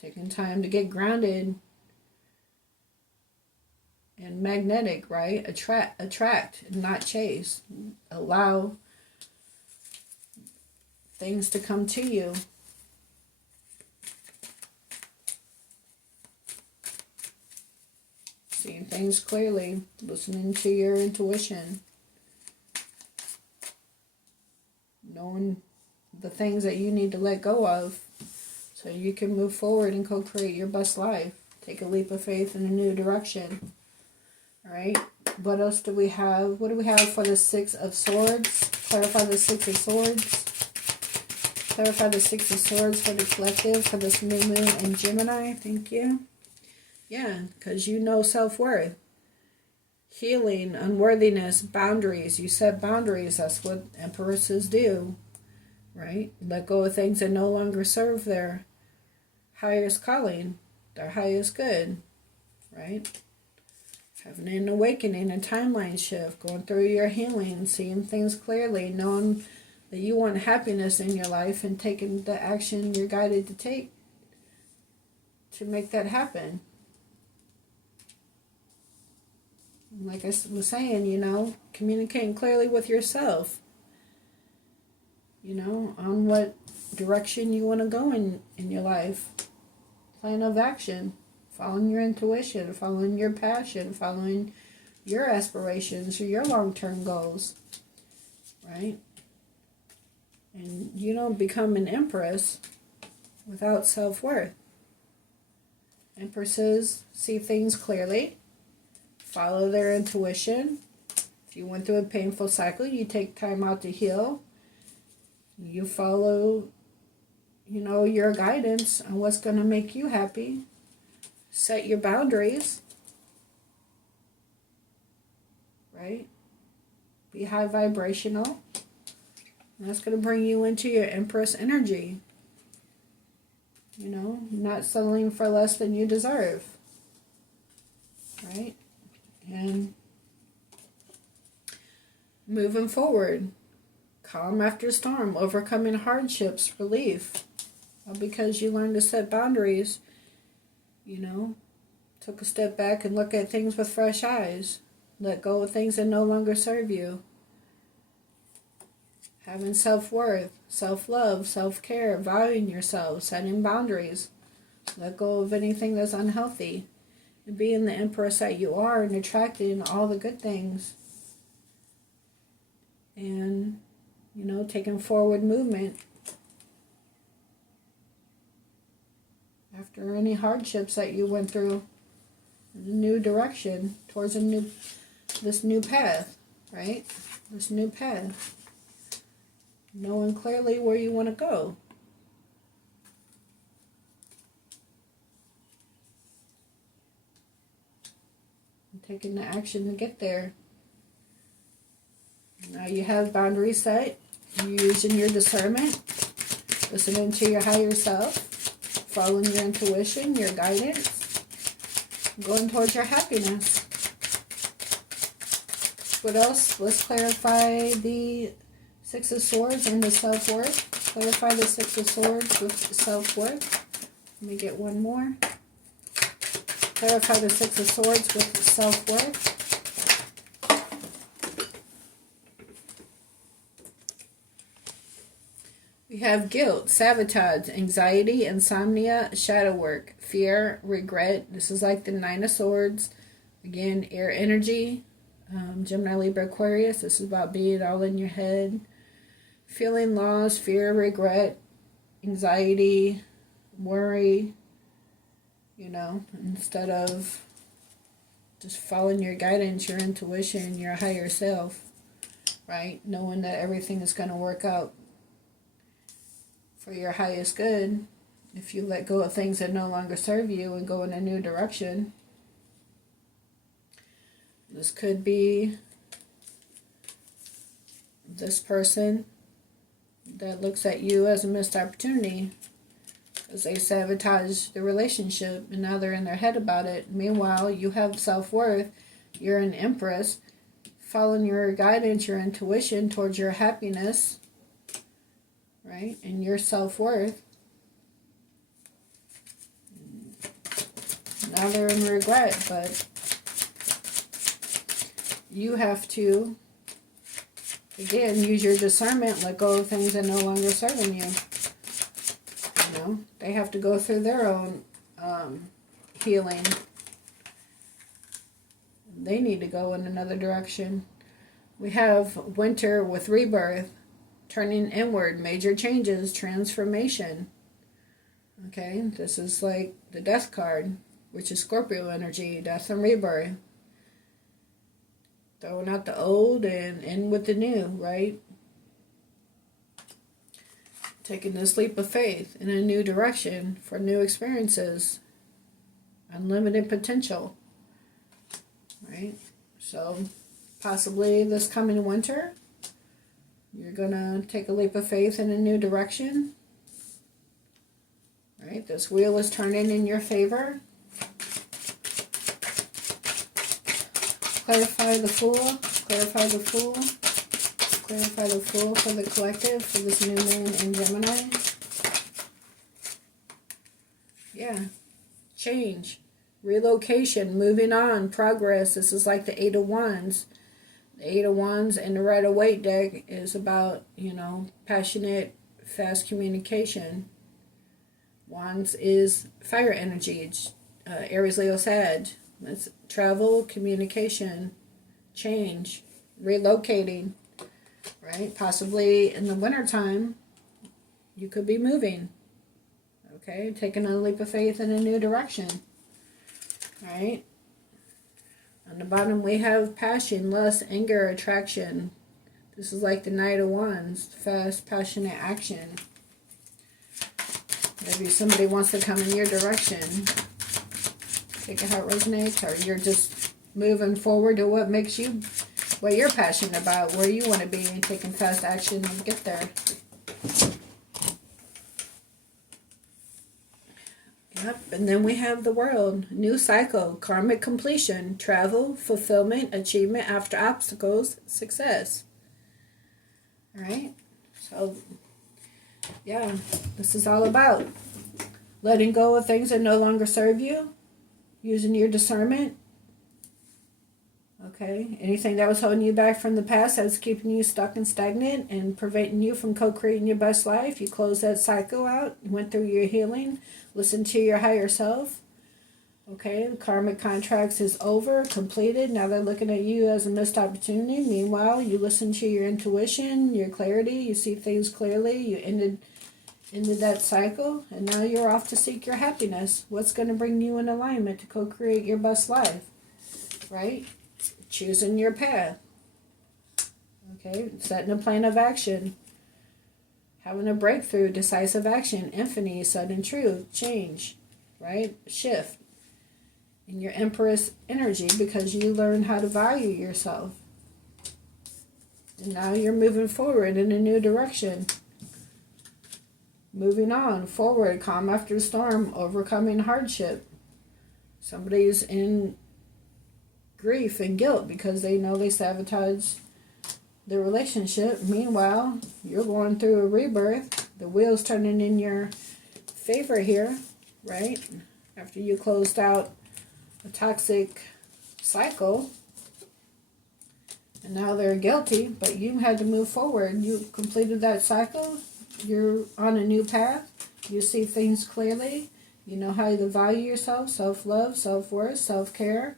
Taking time to get grounded and magnetic, right? Attract, not chase. Allow things to come to you. Seeing things clearly, listening to your intuition, knowing the things that you need to let go of so you can move forward and co-create your best life. Take a leap of faith in a new direction. All right. What else do we have? What do we have for the Six of Swords? Clarify the Six of Swords. Clarify the Six of Swords for the collective for this new moon in Gemini. Thank you. Yeah, because you know self-worth. Healing, unworthiness, boundaries. You set boundaries. That's what empresses do. Right? Let go of things that no longer serve their highest calling, their highest good. Right? Having an awakening, a timeline shift, going through your healing, seeing things clearly, knowing that you want happiness in your life and taking the action you're guided to take to make that happen. Like I was saying, you know, communicating clearly with yourself, you know, on what direction you want to go in your life. Plan of action. Following your intuition, following your passion, following your aspirations or your long-term goals, right? And you don't become an empress without self-worth. Empresses see things clearly, follow their intuition. If you went through a painful cycle, you take time out to heal. You follow, you know, your guidance on what's going to make you happy. Set your boundaries, right? Be high vibrational. And that's going to bring you into your Empress energy. You know, not settling for less than you deserve, right? And moving forward, calm after storm, overcoming hardships, relief. All because you learned to set boundaries. You know, took a step back and look at things with fresh eyes. Let go of things that no longer serve you. Having self-worth, self-love, self-care, valuing yourself, setting boundaries. Let go of anything that's unhealthy. And being the empress that you are and attracting all the good things. And, you know, taking forward movement. After any hardships that you went through, a new direction towards this new path, right? This new path. Knowing clearly where you want to go. And taking the action to get there. Now you have boundaries set. You're using your discernment. Listening to your higher self. Following your intuition, your guidance, going towards your happiness. What else? Let's clarify the Six of Swords and the self-worth. Clarify the Six of Swords with self-worth. Let me get one more. Clarify the Six of Swords with self-worth. We have guilt, sabotage, anxiety, insomnia, shadow work, fear, regret. This is like the Nine of Swords. Again, air energy. Gemini, Libra, Aquarius. This is about being all in your head. Feeling loss, fear, regret, anxiety, worry. You know, instead of just following your guidance, your intuition, your higher self. Right? Knowing that everything is going to work out for your highest good, if you let go of things that no longer serve you and go in a new direction. This could be this person that looks at you as a missed opportunity because they sabotage the relationship and now they're in their head about it. Meanwhile, you have self-worth. You're an empress, following your guidance, your intuition towards your happiness, right? And your self-worth. Now they're in regret, but you have to Again, use your discernment. Let go of things that no longer serving you. You know, they have to go through their own healing. They need to go in another direction. We have winter with rebirth, turning inward, major changes, transformation. Okay, this is like the death card, which is Scorpio energy, death and rebirth. Throwing out the old and in with the new, right? Taking this leap of faith in a new direction for new experiences. Unlimited potential, right? So possibly this coming winter, you're going to take a leap of faith in a new direction. Right? This wheel is turning in your favor. Clarify the Fool. Clarify the Fool. Clarify the Fool for the collective for this new moon in Gemini. Yeah. Change. Relocation. Moving on. Progress. This is like the Eight of Wands. The Eight of Wands and the Rider-Waite deck is about, you know, passionate, fast communication. Wands is fire energy. It's, Aries, Leo, Sag. It's travel, communication, change, relocating, right? Possibly in the wintertime, you could be moving, okay? Taking a leap of faith in a new direction, right? On the bottom, we have passion, lust, anger, attraction. This is like the Knight of Wands, fast, passionate action. Maybe somebody wants to come in your direction. Take it how it resonates, or you're just moving forward to what makes you, what you're passionate about, where you want to be, and taking fast action to get there. Yep, and then we have the World. New cycle, karmic completion, travel, fulfillment, achievement after obstacles, success. Alright, so yeah, this is all about letting go of things that no longer serve you, using your discernment. Okay, anything that was holding you back from the past that's keeping you stuck and stagnant and preventing you from co-creating your best life, you close that cycle out, you went through your healing, listen to your higher self. Okay, the karmic contracts is over, completed. Now they're looking at you as a missed opportunity. Meanwhile, you listen to your intuition, your clarity, you see things clearly, you ended that cycle, and now you're off to seek your happiness. What's going to bring you in alignment to co-create your best life, right? Choosing your path, okay? Setting a plan of action, having a breakthrough, decisive action, infinity, sudden truth, change, right? Shift in your Empress energy because you learn how to value yourself, and now you're moving forward in a new direction. Moving on, forward, calm after the storm, overcoming hardship. Somebody's in grief and guilt because they know they sabotaged the relationship. Meanwhile, you're going through a rebirth. The wheel's turning in your favor here, right? After you closed out a toxic cycle, and now they're guilty, but you had to move forward. You completed that cycle. You're on a new path. You see things clearly. You know how to value yourself, self-love, self-worth, self-care.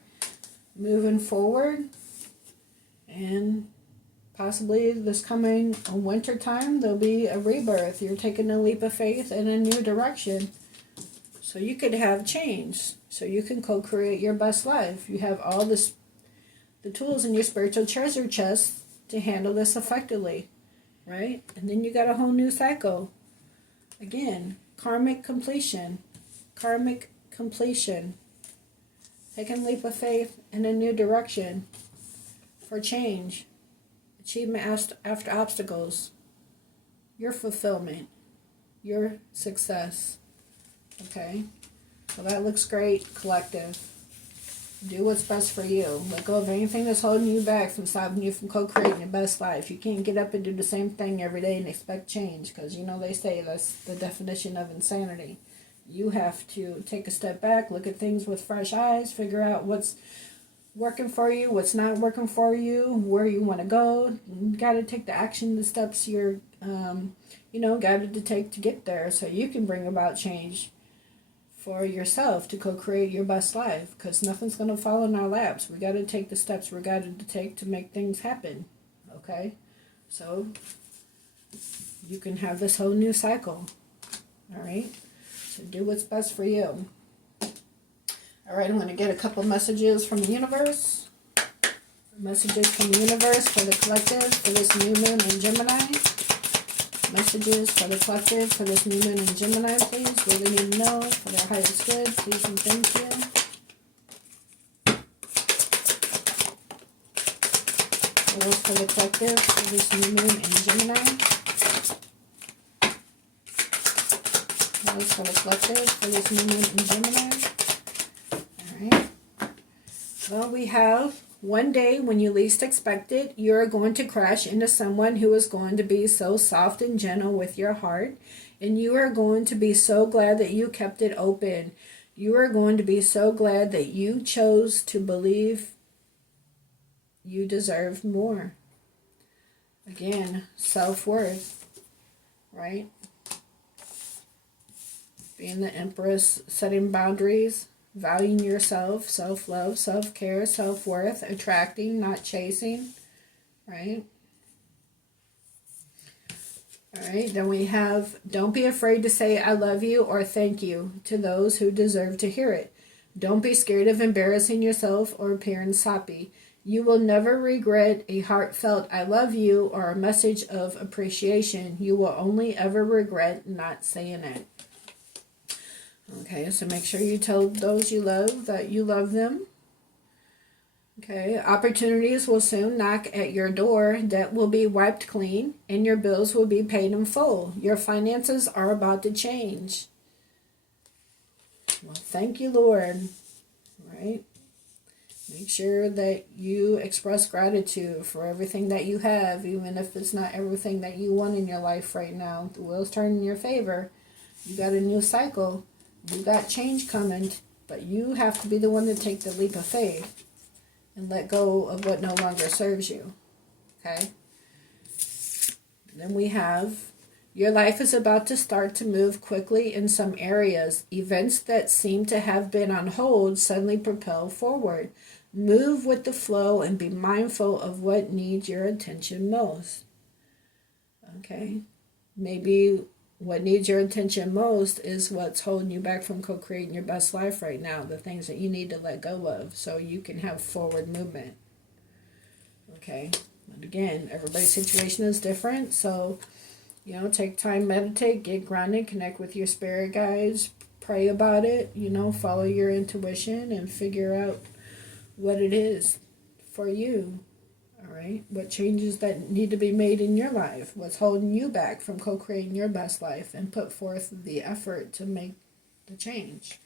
Moving forward. And possibly this coming winter time, there'll be a rebirth. You're taking a leap of faith in a new direction. So you could have change. So you can co-create your best life. You have all the tools in your spiritual treasure chest to handle this effectively. Right? And then you got a whole new cycle. Again, karmic completion. Karmic completion. Taking a leap of faith in a new direction for change. Achievement after obstacles. Your fulfillment. Your success. Okay? So that looks great, collective. Do what's best for you. Let go of anything that's holding you back from stopping you from co-creating your best life. You can't get up and do the same thing every day and expect change, because you know they say that's the definition of insanity. You have to take a step back, look at things with fresh eyes, figure out what working for you, what's not working for you, where you want to go. You got to take the action, the steps you're, guided to take to get there, so you can bring about change for yourself to co-create your best life. Because nothing's going to fall in our laps. We got to take the steps we're guided to take to make things happen. Okay, so you can have this whole new cycle. All right, so do what's best for you. All right, I'm going to get a couple messages from the universe. Messages from the universe for the collective for this new moon in Gemini. Messages for the collective for this new moon in Gemini, please. What they need to know for their highest good, please and thank you. For the collective for this new moon in Gemini. For the collective for this new moon in Gemini. Alright. Well, we have one day when you least expect it, you're going to crash into someone who is going to be so soft and gentle with your heart. And you are going to be so glad that you kept it open. You are going to be so glad that you chose to believe you deserve more. Again, self-worth, right? Being the Empress, setting boundaries, valuing yourself, self-love, self-care, self-worth, attracting, not chasing, right? All right, then we have, don't be afraid to say I love you or thank you to those who deserve to hear it. Don't be scared of embarrassing yourself or appearing soppy. You will never regret a heartfelt I love you or a message of appreciation. You will only ever regret not saying it. Okay, so make sure you tell those you love that you love them. Okay, opportunities will soon knock at your door. Debt will be wiped clean and your bills will be paid in full. Your finances are about to change. Well, thank you, Lord. Right? Make sure that you express gratitude for everything that you have, even if it's not everything that you want in your life right now. The wheels turn in your favor. You got a new cycle. You got change coming, but you have to be the one to take the leap of faith and let go of what no longer serves you. Okay? Then we have, your life is about to start to move quickly in some areas. Events that seem to have been on hold suddenly propel forward. Move with the flow and be mindful of what needs your attention most. Okay? Maybe what needs your attention most is what's holding you back from co-creating your best life right now. The things that you need to let go of so you can have forward movement. Okay? And again, everybody's situation is different. So, take time, meditate, get grounded, connect with your spirit guides, pray about it, follow your intuition and figure out what it is for you. All right, what changes that need to be made in your life, what's holding you back from co-creating your best life, and put forth the effort to make the change.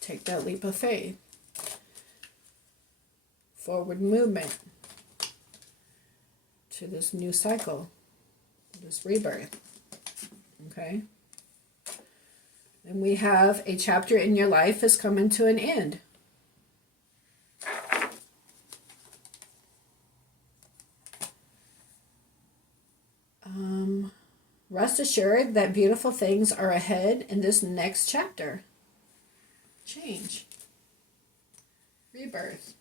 Take that leap of faith. Forward movement to this new cycle, this rebirth. Okay? And we have a chapter in your life is coming to an end. Rest assured that beautiful things are ahead in this next chapter. Change. Rebirth.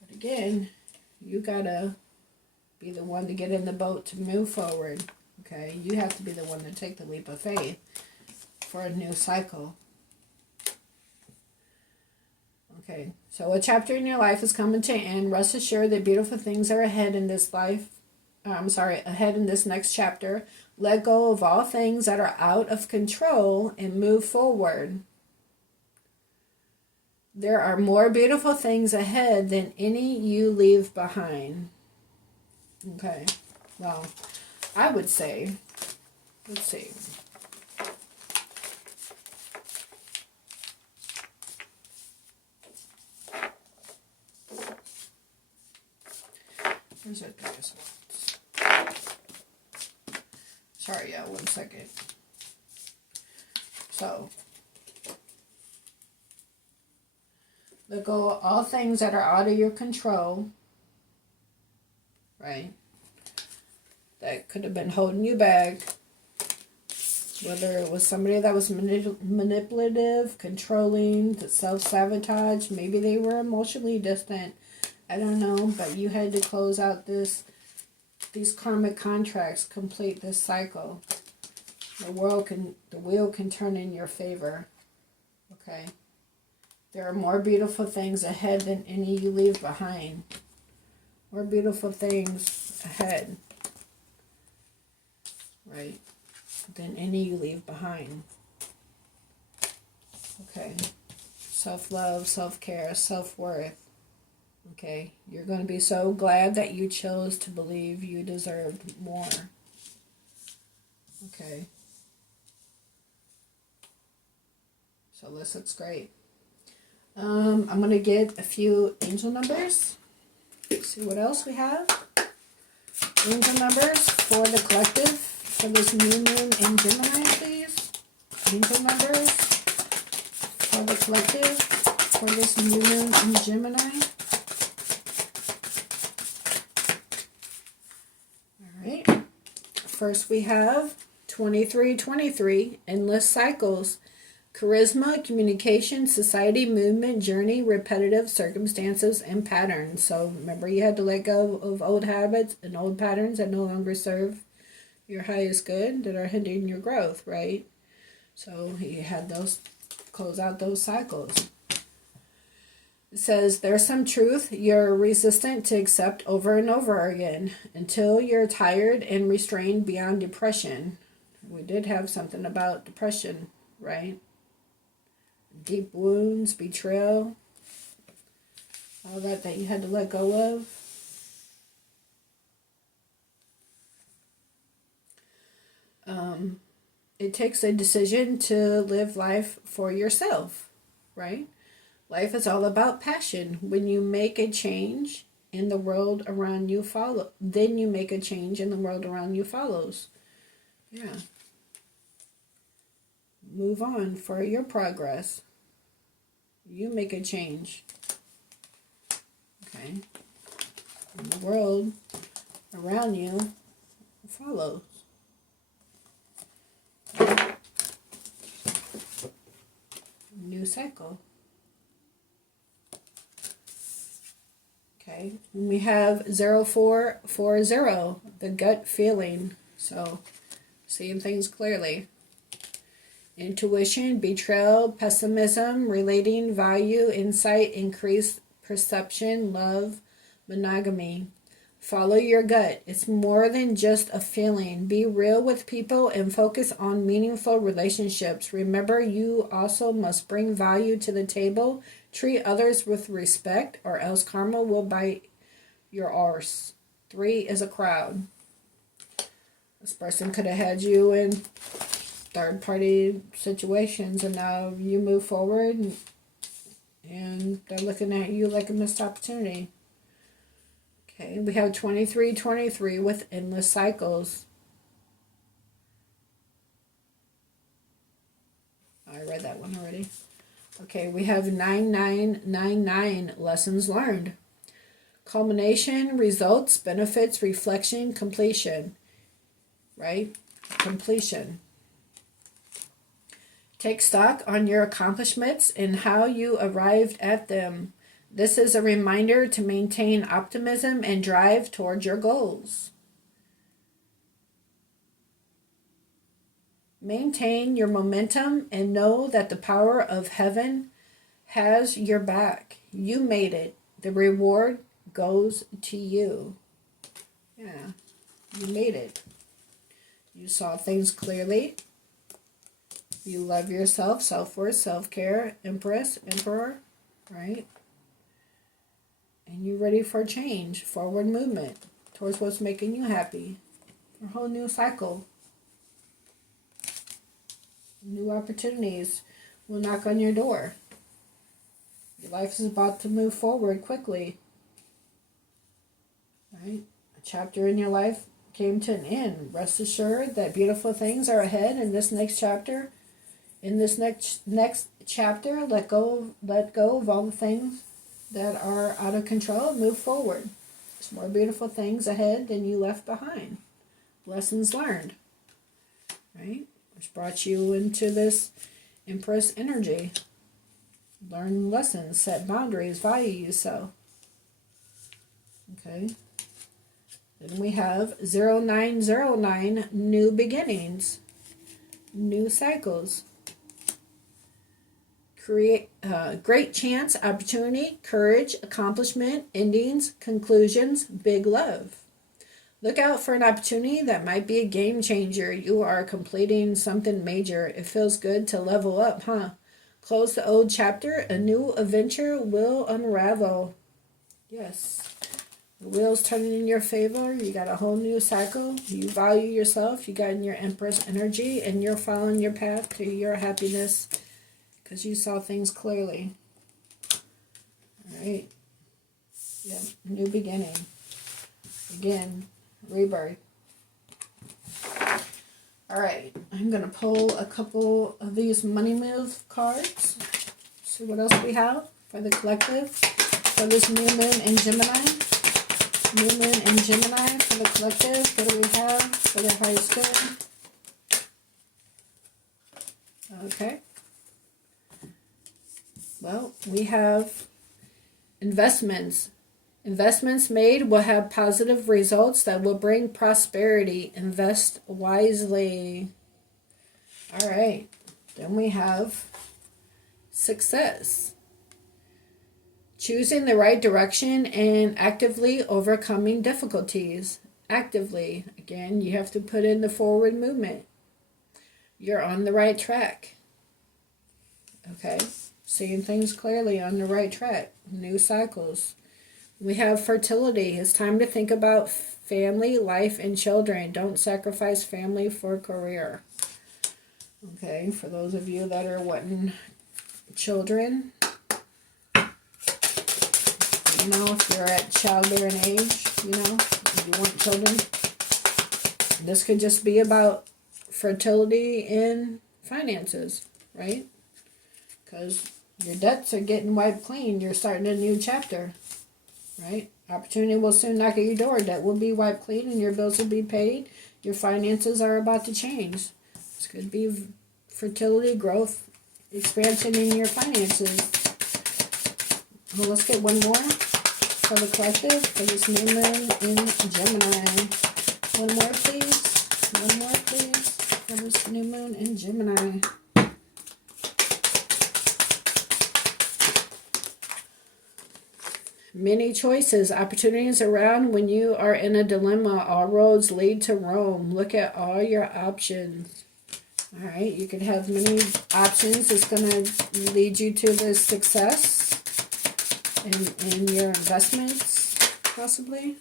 But again, you gotta be the one to get in the boat to move forward. Okay? You have to be the one to take the leap of faith for a new cycle. Okay, so a chapter in your life is coming to an end. Rest assured that beautiful things are ahead in this life. Ahead in this next chapter. Let go of all things that are out of control and move forward. There are more beautiful things ahead than any you leave behind. Okay, well, I would say, let's see. Where's that biggest one? Sorry, yeah, 1 second. So, Let go of all things that are out of your control, right? That could have been holding you back. Whether it was somebody that was manipulative, controlling, self-sabotage, maybe they were emotionally distant. I don't know, but you had to close out these karmic contracts, complete this cycle. The wheel can turn in your favor. Okay? There are more beautiful things ahead than any you leave behind. More beautiful things ahead. Right? Than any you leave behind. Okay. Self-love, self-care, self-worth. Okay. You're going to be so glad that you chose to believe you deserved more. Okay. So this looks great. I'm going to get a few angel numbers. See what else we have. Angel numbers for the collective for this new moon in Gemini, please. Angel numbers for the collective for this new moon in Gemini. All right. First we have 2323, endless cycles. Charisma, communication, society, movement, journey, repetitive circumstances, and patterns. So remember, you had to let go of old habits and old patterns that no longer serve your highest good, that are hindering your growth, right? So you had those, close out those cycles. It says, there's some truth you're resistant to accept over and over again until you're tired and restrained beyond depression. We did have something about depression, right? Deep wounds, betrayal, all that you had to let go of. It takes a decision to live life for yourself, right? Life is all about passion. When you make a change and the world around you follow, then you make a change and the world around you follows. Yeah. Move on for your progress. You make a change. Okay. And the world around you follows. New cycle. Okay. And we have 0440, the gut feeling. So, seeing things clearly. Intuition, betrayal, pessimism, relating, value, insight, increased perception, love, monogamy. Follow your gut. It's more than just a feeling. Be real with people and focus on meaningful relationships. Remember, you also must bring value to the table. Treat others with respect or else karma will bite your arse. 3 is a crowd. This person could have had you in third-party situations, and now you move forward and they're looking at you like a missed opportunity. Okay, we have 2323 with endless cycles. I read that one already. Okay, we have 9999, lessons learned. Culmination, results, benefits, reflection, completion. Right? Completion. Take stock on your accomplishments and how you arrived at them. This is a reminder to maintain optimism and drive toward your goals. Maintain your momentum and know that the power of heaven has your back. You made it. The reward goes to you. Yeah, you made it. You saw things clearly. You love yourself, self-worth, self-care, empress, emperor, right? And you're ready for change, forward movement towards what's making you happy. A whole new cycle. New opportunities will knock on your door. Your life is about to move forward quickly. Right? A chapter in your life came to an end. Rest assured that beautiful things are ahead in this next chapter. in this next chapter, let go of all the things that are out of control and move forward. There's more beautiful things ahead than you left behind. Lessons learned, right? Which brought you into this Empress energy. Learn lessons, set boundaries, value yourself. Okay. Then we have 0909, new beginnings, new cycles. Create great chance, opportunity, courage, accomplishment, endings, conclusions, big love. Look out for an opportunity that might be a game changer. You are completing something major. It feels good to level up, huh? Close the old chapter. A new adventure will unravel. Yes. The wheel's turning in your favor. You got a whole new cycle. You value yourself. You got in your Empress energy, and you're following your path to your happiness because you saw things clearly. All right. Yeah. New beginning. Again. Rebirth. Alright, I'm going to pull a couple of these money move cards. See what else we have for the collective. For this new moon in Gemini. New moon in Gemini for the collective. What do we have for the highest good? Okay. Well, we have investments. Investments made will have positive results that will bring prosperity. Invest wisely. All right. Then we have success. Choosing the right direction and actively overcoming difficulties. Actively. Again, you have to put in the forward movement. You're on the right track. Okay. Seeing things clearly, on the right track. New cycles. We have fertility. It's time to think about family, life, and children. Don't sacrifice family for career. Okay, for those of you that are wanting children, if you're at childbearing age, if you want children, this could just be about fertility and finances, right? Because your debts are getting wiped clean. You're starting a new chapter. Right? Opportunity will soon knock at your door. Debt will be wiped clean and your bills will be paid. Your finances are about to change. This could be fertility, growth, expansion in your finances. Well, let's get one more for the collective for this new moon in Gemini. One more, please. One more, please, for this new moon in Gemini. Many choices, opportunities around when you are in a dilemma. All roads lead to Rome. Look at all your options. All right, you can have many options. It's going to lead you to the success in your investments, possibly.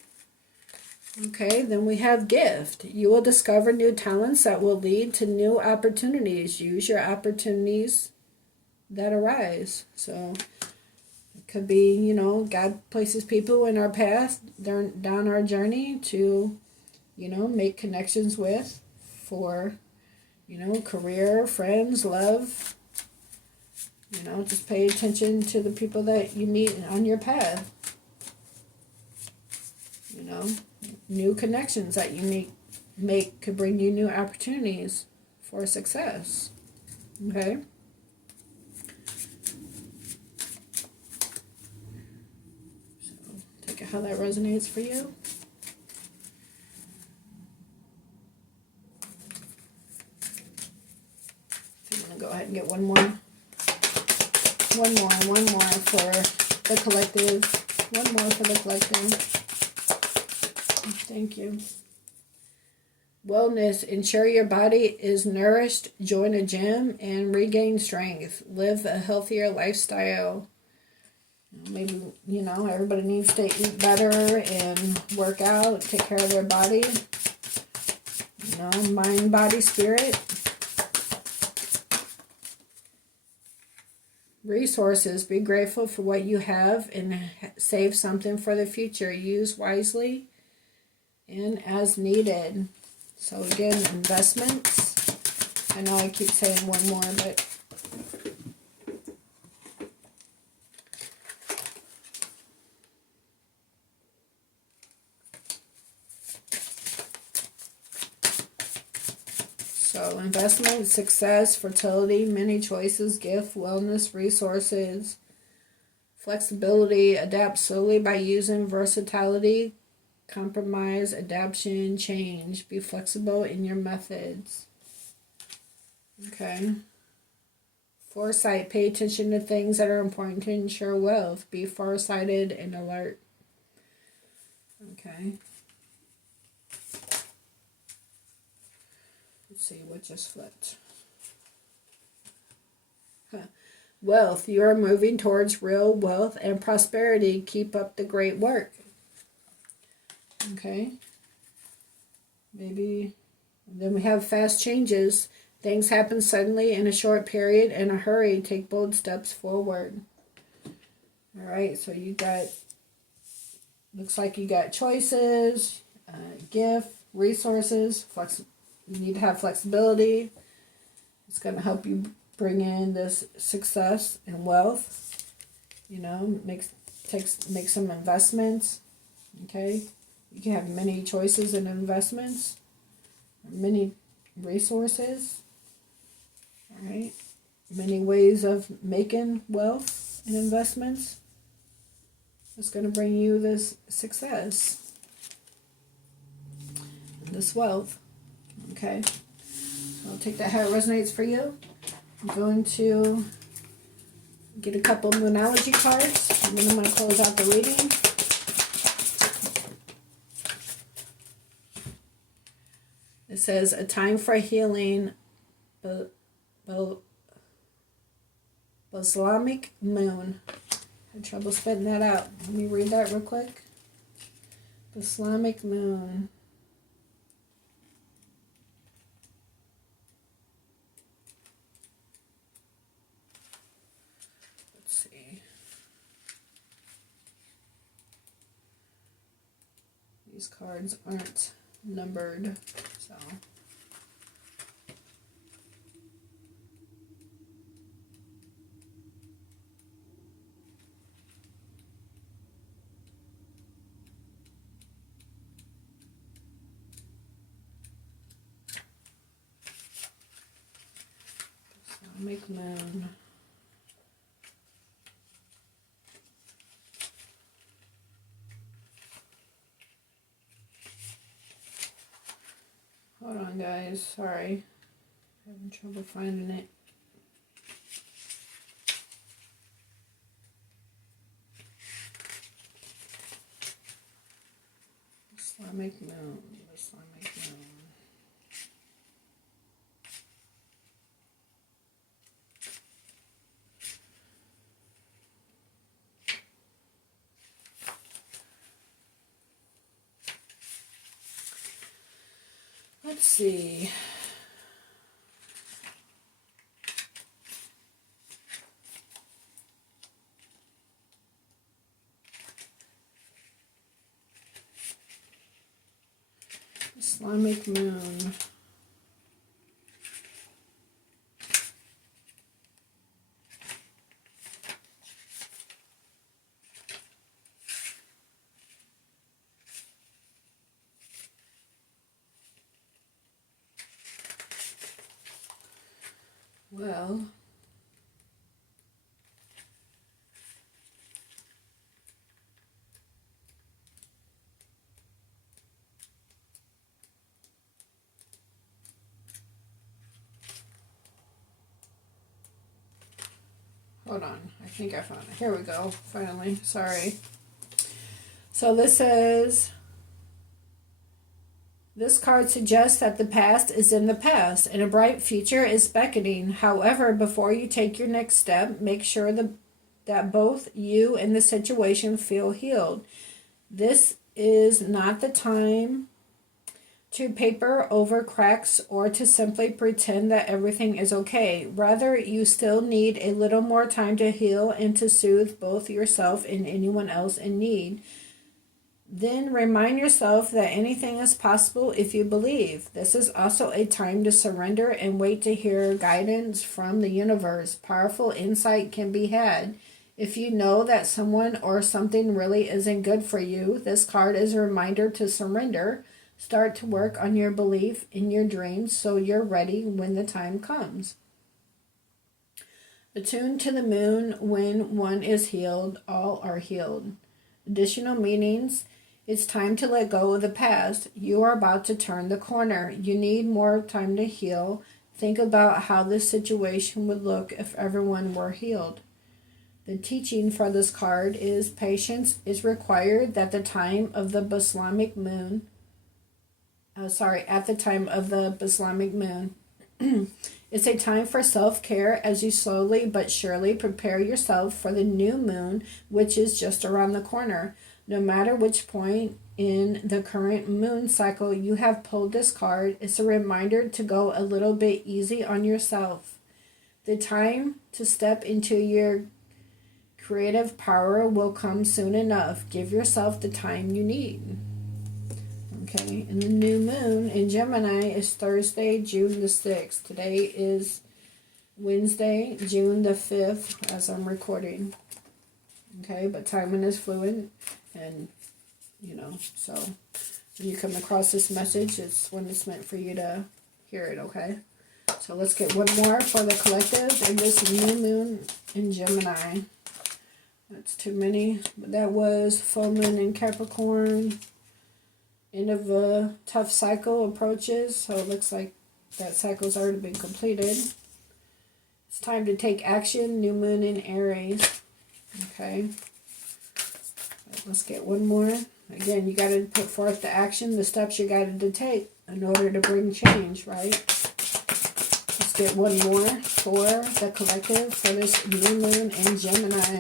Okay, then we have gift. You will discover new talents that will lead to new opportunities. Use your opportunities that arise. So could be, God places people in our path down our journey to, make connections with for, career, friends, love. Just pay attention to the people that you meet on your path. New connections that you make could bring you new opportunities for success. Okay? How that resonates for you. So I'm going to go ahead and get one more for the collective. One more for the collective. Thank you. Wellness. Ensure your body is nourished. Join a gym and regain strength. Live a healthier lifestyle. Maybe, everybody needs to eat better and work out, take care of their body. Mind, body, spirit. Resources. Be grateful for what you have and save something for the future. Use wisely and as needed. So again, investments. I know I keep saying one more, but investment, success, fertility, many choices, gift, wellness, resources, flexibility, adapt slowly by using versatility, compromise, adaptation, change. Be flexible in your methods. Okay. Foresight, pay attention to things that are important to ensure wealth. Be farsighted and alert. Okay. Let's see what just flipped. Wealth, you are moving towards real wealth and prosperity. Keep up the great work. Okay. Maybe. Then we have fast changes. Things happen suddenly in a short period. In a hurry, take bold steps forward. All right, so you got, looks like you got choices, gift, resources, you need to have flexibility. It's going to help you bring in this success and wealth. You know, make some investments. Okay, you can have many choices and investments, many resources. All right, many ways of making wealth and investments. It's going to bring you this success, this wealth. Okay, so I'll take that how it resonates for you. I'm going to get a couple Moonology cards, and then I'm going to close out the reading. It says, a time for healing, Islamic moon. I had trouble spitting that out. Let me read that real quick. Islamic moon. Let's see. These cards aren't numbered, so. Make moon. Hold on, guys. Sorry. Having trouble finding it. Islamic moon. Islamic moon. Let's see. Islamic moon. Well, hold on. I think I found it. Here we go. Finally. Sorry. So this card suggests that the past is in the past and a bright future is beckoning. However, before you take your next step, make sure that both you and the situation feel healed. This is not the time to paper over cracks or to simply pretend that everything is okay. Rather, you still need a little more time to heal and to soothe both yourself and anyone else in need. Then remind yourself that anything is possible if you believe. This is also a time to surrender and wait to hear guidance from the universe. Powerful insight can be had. If you know that someone or something really isn't good for you, this card is a reminder to surrender. Start to work on your belief in your dreams so you're ready when the time comes. Attuned to the moon, when one is healed, all are healed. Additional meanings. It's time to let go of the past. You are about to turn the corner. You need more time to heal. Think about how this situation would look if everyone were healed. The teaching for this card is patience is required at the time of the Islamic moon. At the time of the Islamic moon. It's a time for self-care as you slowly but surely prepare yourself for the new moon, which is just around the corner. No matter which point in the current moon cycle you have pulled this card, it's a reminder to go a little bit easy on yourself. The time to step into your creative power will come soon enough. Give yourself the time you need. Okay, and the new moon in Gemini is Thursday, June the 6th. Today is Wednesday, June the 5th, as I'm recording. Okay, but timing is fluid, and, so when you come across this message, it's when it's meant for you to hear it, okay? So let's get one more for the collective and this new moon in Gemini. That's too many, but that was full moon in Capricorn. End of a tough cycle approaches, so it looks like that cycle's already been completed. It's time to take action, new moon in Aries. Okay. Let's get one more. Again, you got to put forth the action, the steps you got to take in order to bring change, right? Let's get one more for the collective for this new moon in Gemini.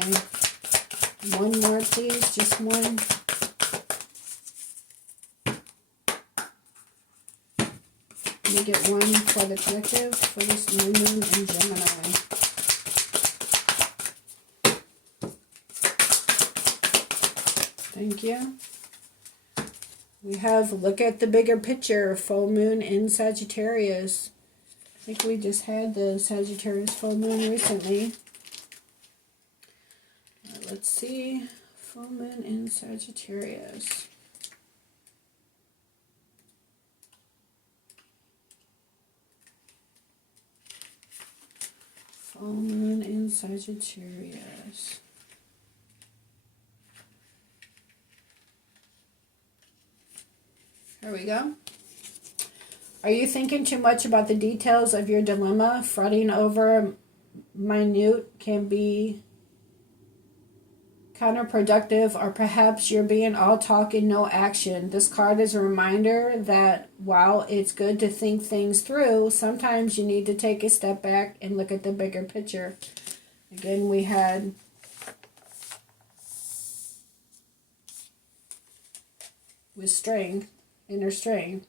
One more, please. Just one. Let me get one for the collective for this new moon in Gemini. Thank you. We have look at the bigger picture, full moon in Sagittarius. I think we just had the Sagittarius full moon recently. Let's see. Full moon in Sagittarius. Full moon in Sagittarius. There we go. Are you thinking too much about the details of your dilemma? Fretting over minute can be counterproductive, or perhaps you're being all talk and no action. This card is a reminder that while it's good to think things through, sometimes you need to take a step back and look at the bigger picture. Again, we had with strength, inner strength.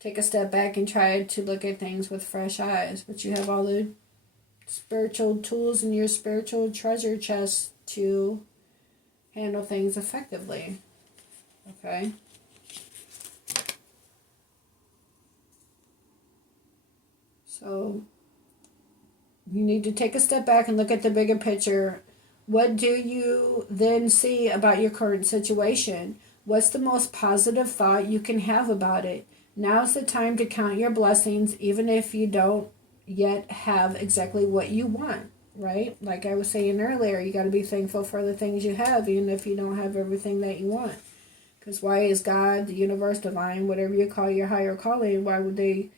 Take a step back and try to look at things with fresh eyes. But you have all the spiritual tools in your spiritual treasure chest to handle things effectively. Okay? So you need to take a step back and look at the bigger picture. What do you then see about your current situation? What's the most positive thought you can have about it? Now's the time to count your blessings, even if you don't yet have exactly what you want, right? Like I was saying earlier, you got to be thankful for the things you have, even if you don't have everything that you want. Because why is God, the universe, divine, whatever you call your higher calling, why would they,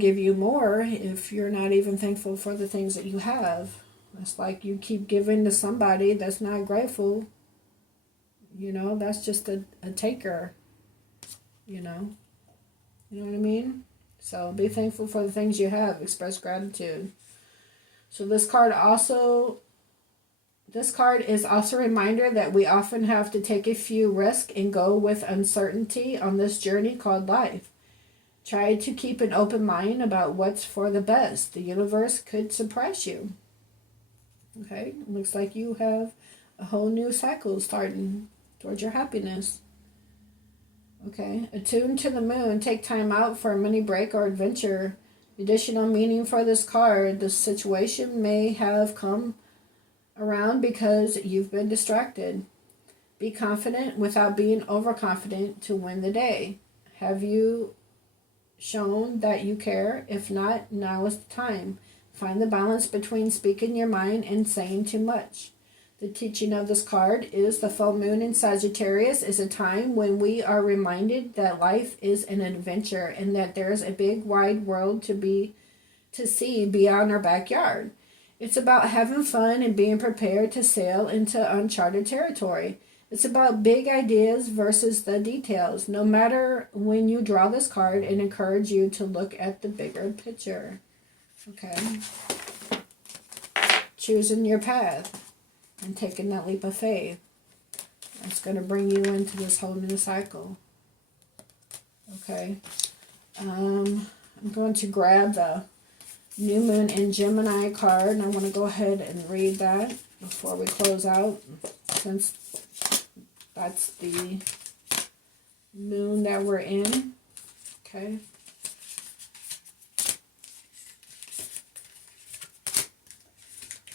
give you more if you're not even thankful for the things that you have? It's like you keep giving to somebody that's not grateful. That's just a taker. You know what I mean? So be thankful for the things you have. Express gratitude. So this card is also a reminder that we often have to take a few risks and go with uncertainty on this journey called life. Try to keep an open mind about what's for the best. The universe could surprise you. Okay? Looks like you have a whole new cycle starting towards your happiness. Okay, attuned to the moon, take time out for a mini break or adventure. Additional meaning for this card, the situation may have come around because you've been distracted. Be confident without being overconfident to win the day. Have you shown that you care? If not, now is the time. Find the balance between speaking your mind and saying too much. The teaching of this card is the full moon in Sagittarius is a time when we are reminded that life is an adventure and that there's a big wide world to see beyond our backyard. It's about having fun and being prepared to sail into uncharted territory. It's about big ideas versus the details. No matter when you draw this card, it encourages you to look at the bigger picture. Okay. Choosing your path and taking that leap of faith. That's going to bring you into this whole new cycle. Okay. I'm going to grab the New Moon in Gemini card, and I want to go ahead and read that before we close out, since that's the moon that we're in. Okay.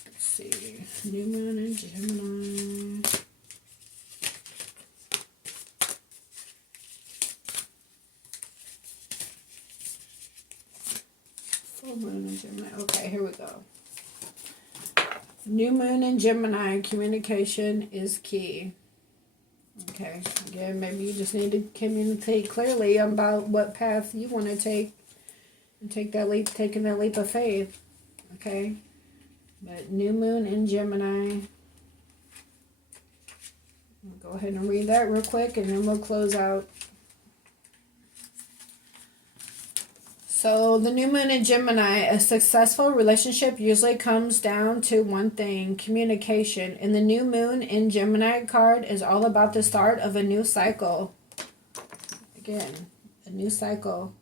Let's see. New Moon in Gemini. Full Moon in Gemini. Okay, here we go. New Moon in Gemini. Communication is key. Okay, again, maybe you just need to communicate clearly about what path you want to take and taking that leap of faith. Okay, but New Moon in Gemini. I'll go ahead and read that real quick and then we'll close out. So the New Moon in Gemini, a successful relationship usually comes down to one thing: communication. And the New Moon in Gemini card is all about the start of a new cycle. Again, a new cycle.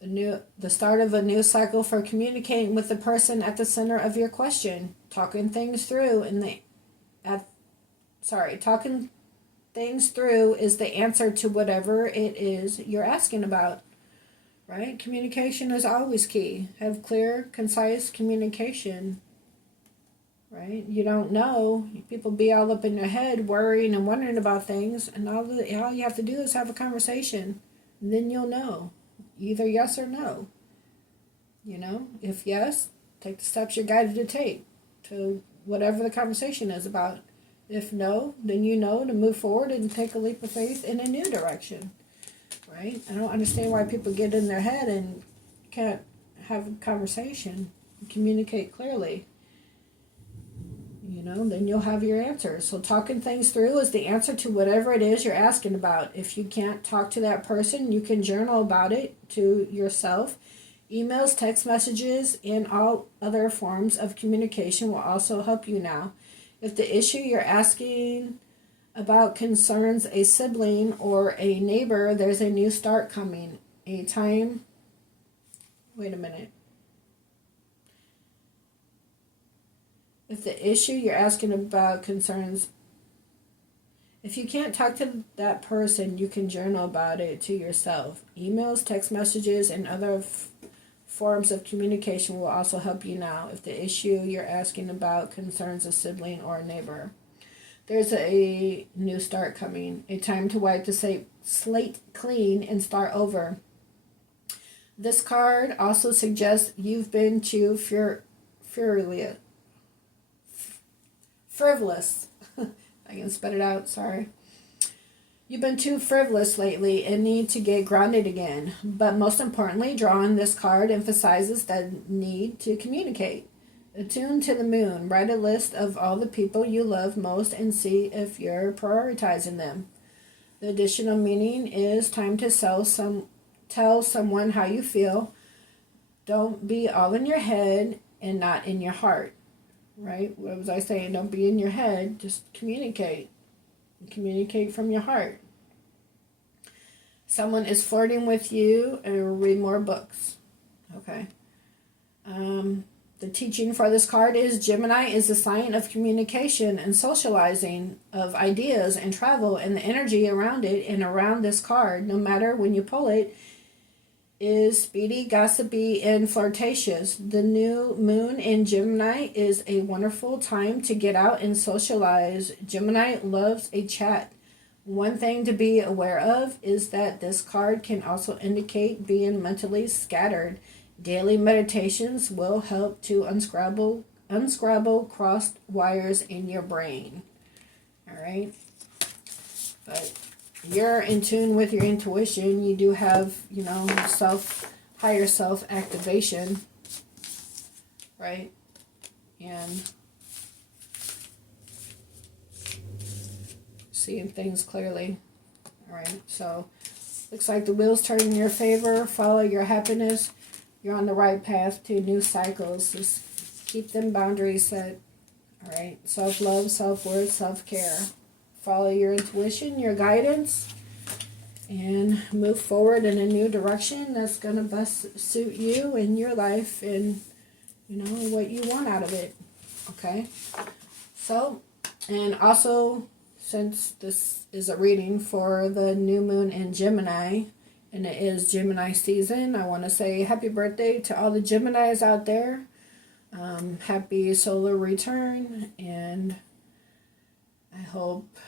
The start of a new cycle for communicating with the person at the center of your question, talking things through talking things through is the answer to whatever it is you're asking about, right? Communication is always key. Have clear, concise communication, right? You don't know. People be all up in their head worrying and wondering about things, and all you have to do is have a conversation, and then you'll know. Either yes or no. You know, if yes, take the steps you're guided to take to whatever the conversation is about. If no, then you know to move forward and take a leap of faith in a new direction, right? I don't understand why people get in their head and can't have a conversation and communicate clearly. You know, then you'll have your answers. So talking things through is the answer to whatever it is you're asking about. If you can't talk to that person, you can journal about it to yourself. Emails, text messages, and all other forms of communication will also help you now. If the issue you're asking about concerns a sibling or a neighbor, there's a new start coming. Wait a minute. If the issue you're asking about concerns, if you can't talk to that person, you can journal about it to yourself. Emails, text messages, and other forms of communication will also help you now if the issue you're asking about concerns a sibling or a neighbor. There's a new start coming, a time to wipe the slate clean and start over. This card also suggests you've been too frivolous. I can spit it out, sorry. You've been too frivolous lately and need to get grounded again. But most importantly, drawing this card emphasizes the need to communicate. Attune to the moon. Write a list of all the people you love most and see if you're prioritizing them. The additional meaning is time to tell someone how you feel. Don't be all in your head and not in your heart. Right? What was I saying? Don't be in your head. Just communicate. Communicate from your heart. Someone is flirting with you, and read more books. Okay. The teaching for this card is Gemini is the sign of communication and socializing, of ideas and travel, and the energy around it and around this card, no matter when you pull it, is speedy, gossipy, and flirtatious. The new moon in Gemini is a wonderful time to get out and socialize. Gemini loves a chat. One thing to be aware of is that this card can also indicate being mentally scattered. Daily meditations will help to unscramble crossed wires in your brain. All right? But you're in tune with your intuition. You do have, higher self activation, right? And seeing things clearly. All right, so looks like the wheels turn in your favor. Follow your happiness. You're on the right path to new cycles. Just keep them boundaries set. All right, self-love, self-worth, self-care. Follow your intuition, your guidance, and move forward in a new direction that's going to best suit you and your life and, what you want out of it. Okay? So, and also, since this is a reading for the new moon in Gemini, and it is Gemini season, I want to say happy birthday to all the Geminis out there. Happy solar return, and I hope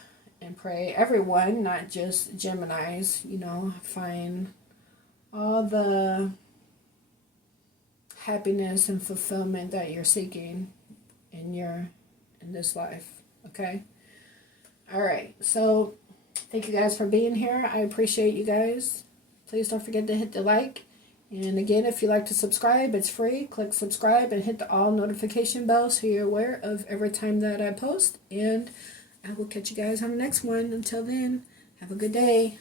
and pray everyone, not just Geminis, find all the happiness and fulfillment that you're seeking in this life. Okay? All right. So thank you guys for being here. I appreciate you guys. Please don't forget to hit the like. And again, if you'd like to subscribe, it's free. Click subscribe and hit the all notification bell so you're aware of every time that I post. And I will catch you guys on the next one. Until then, have a good day.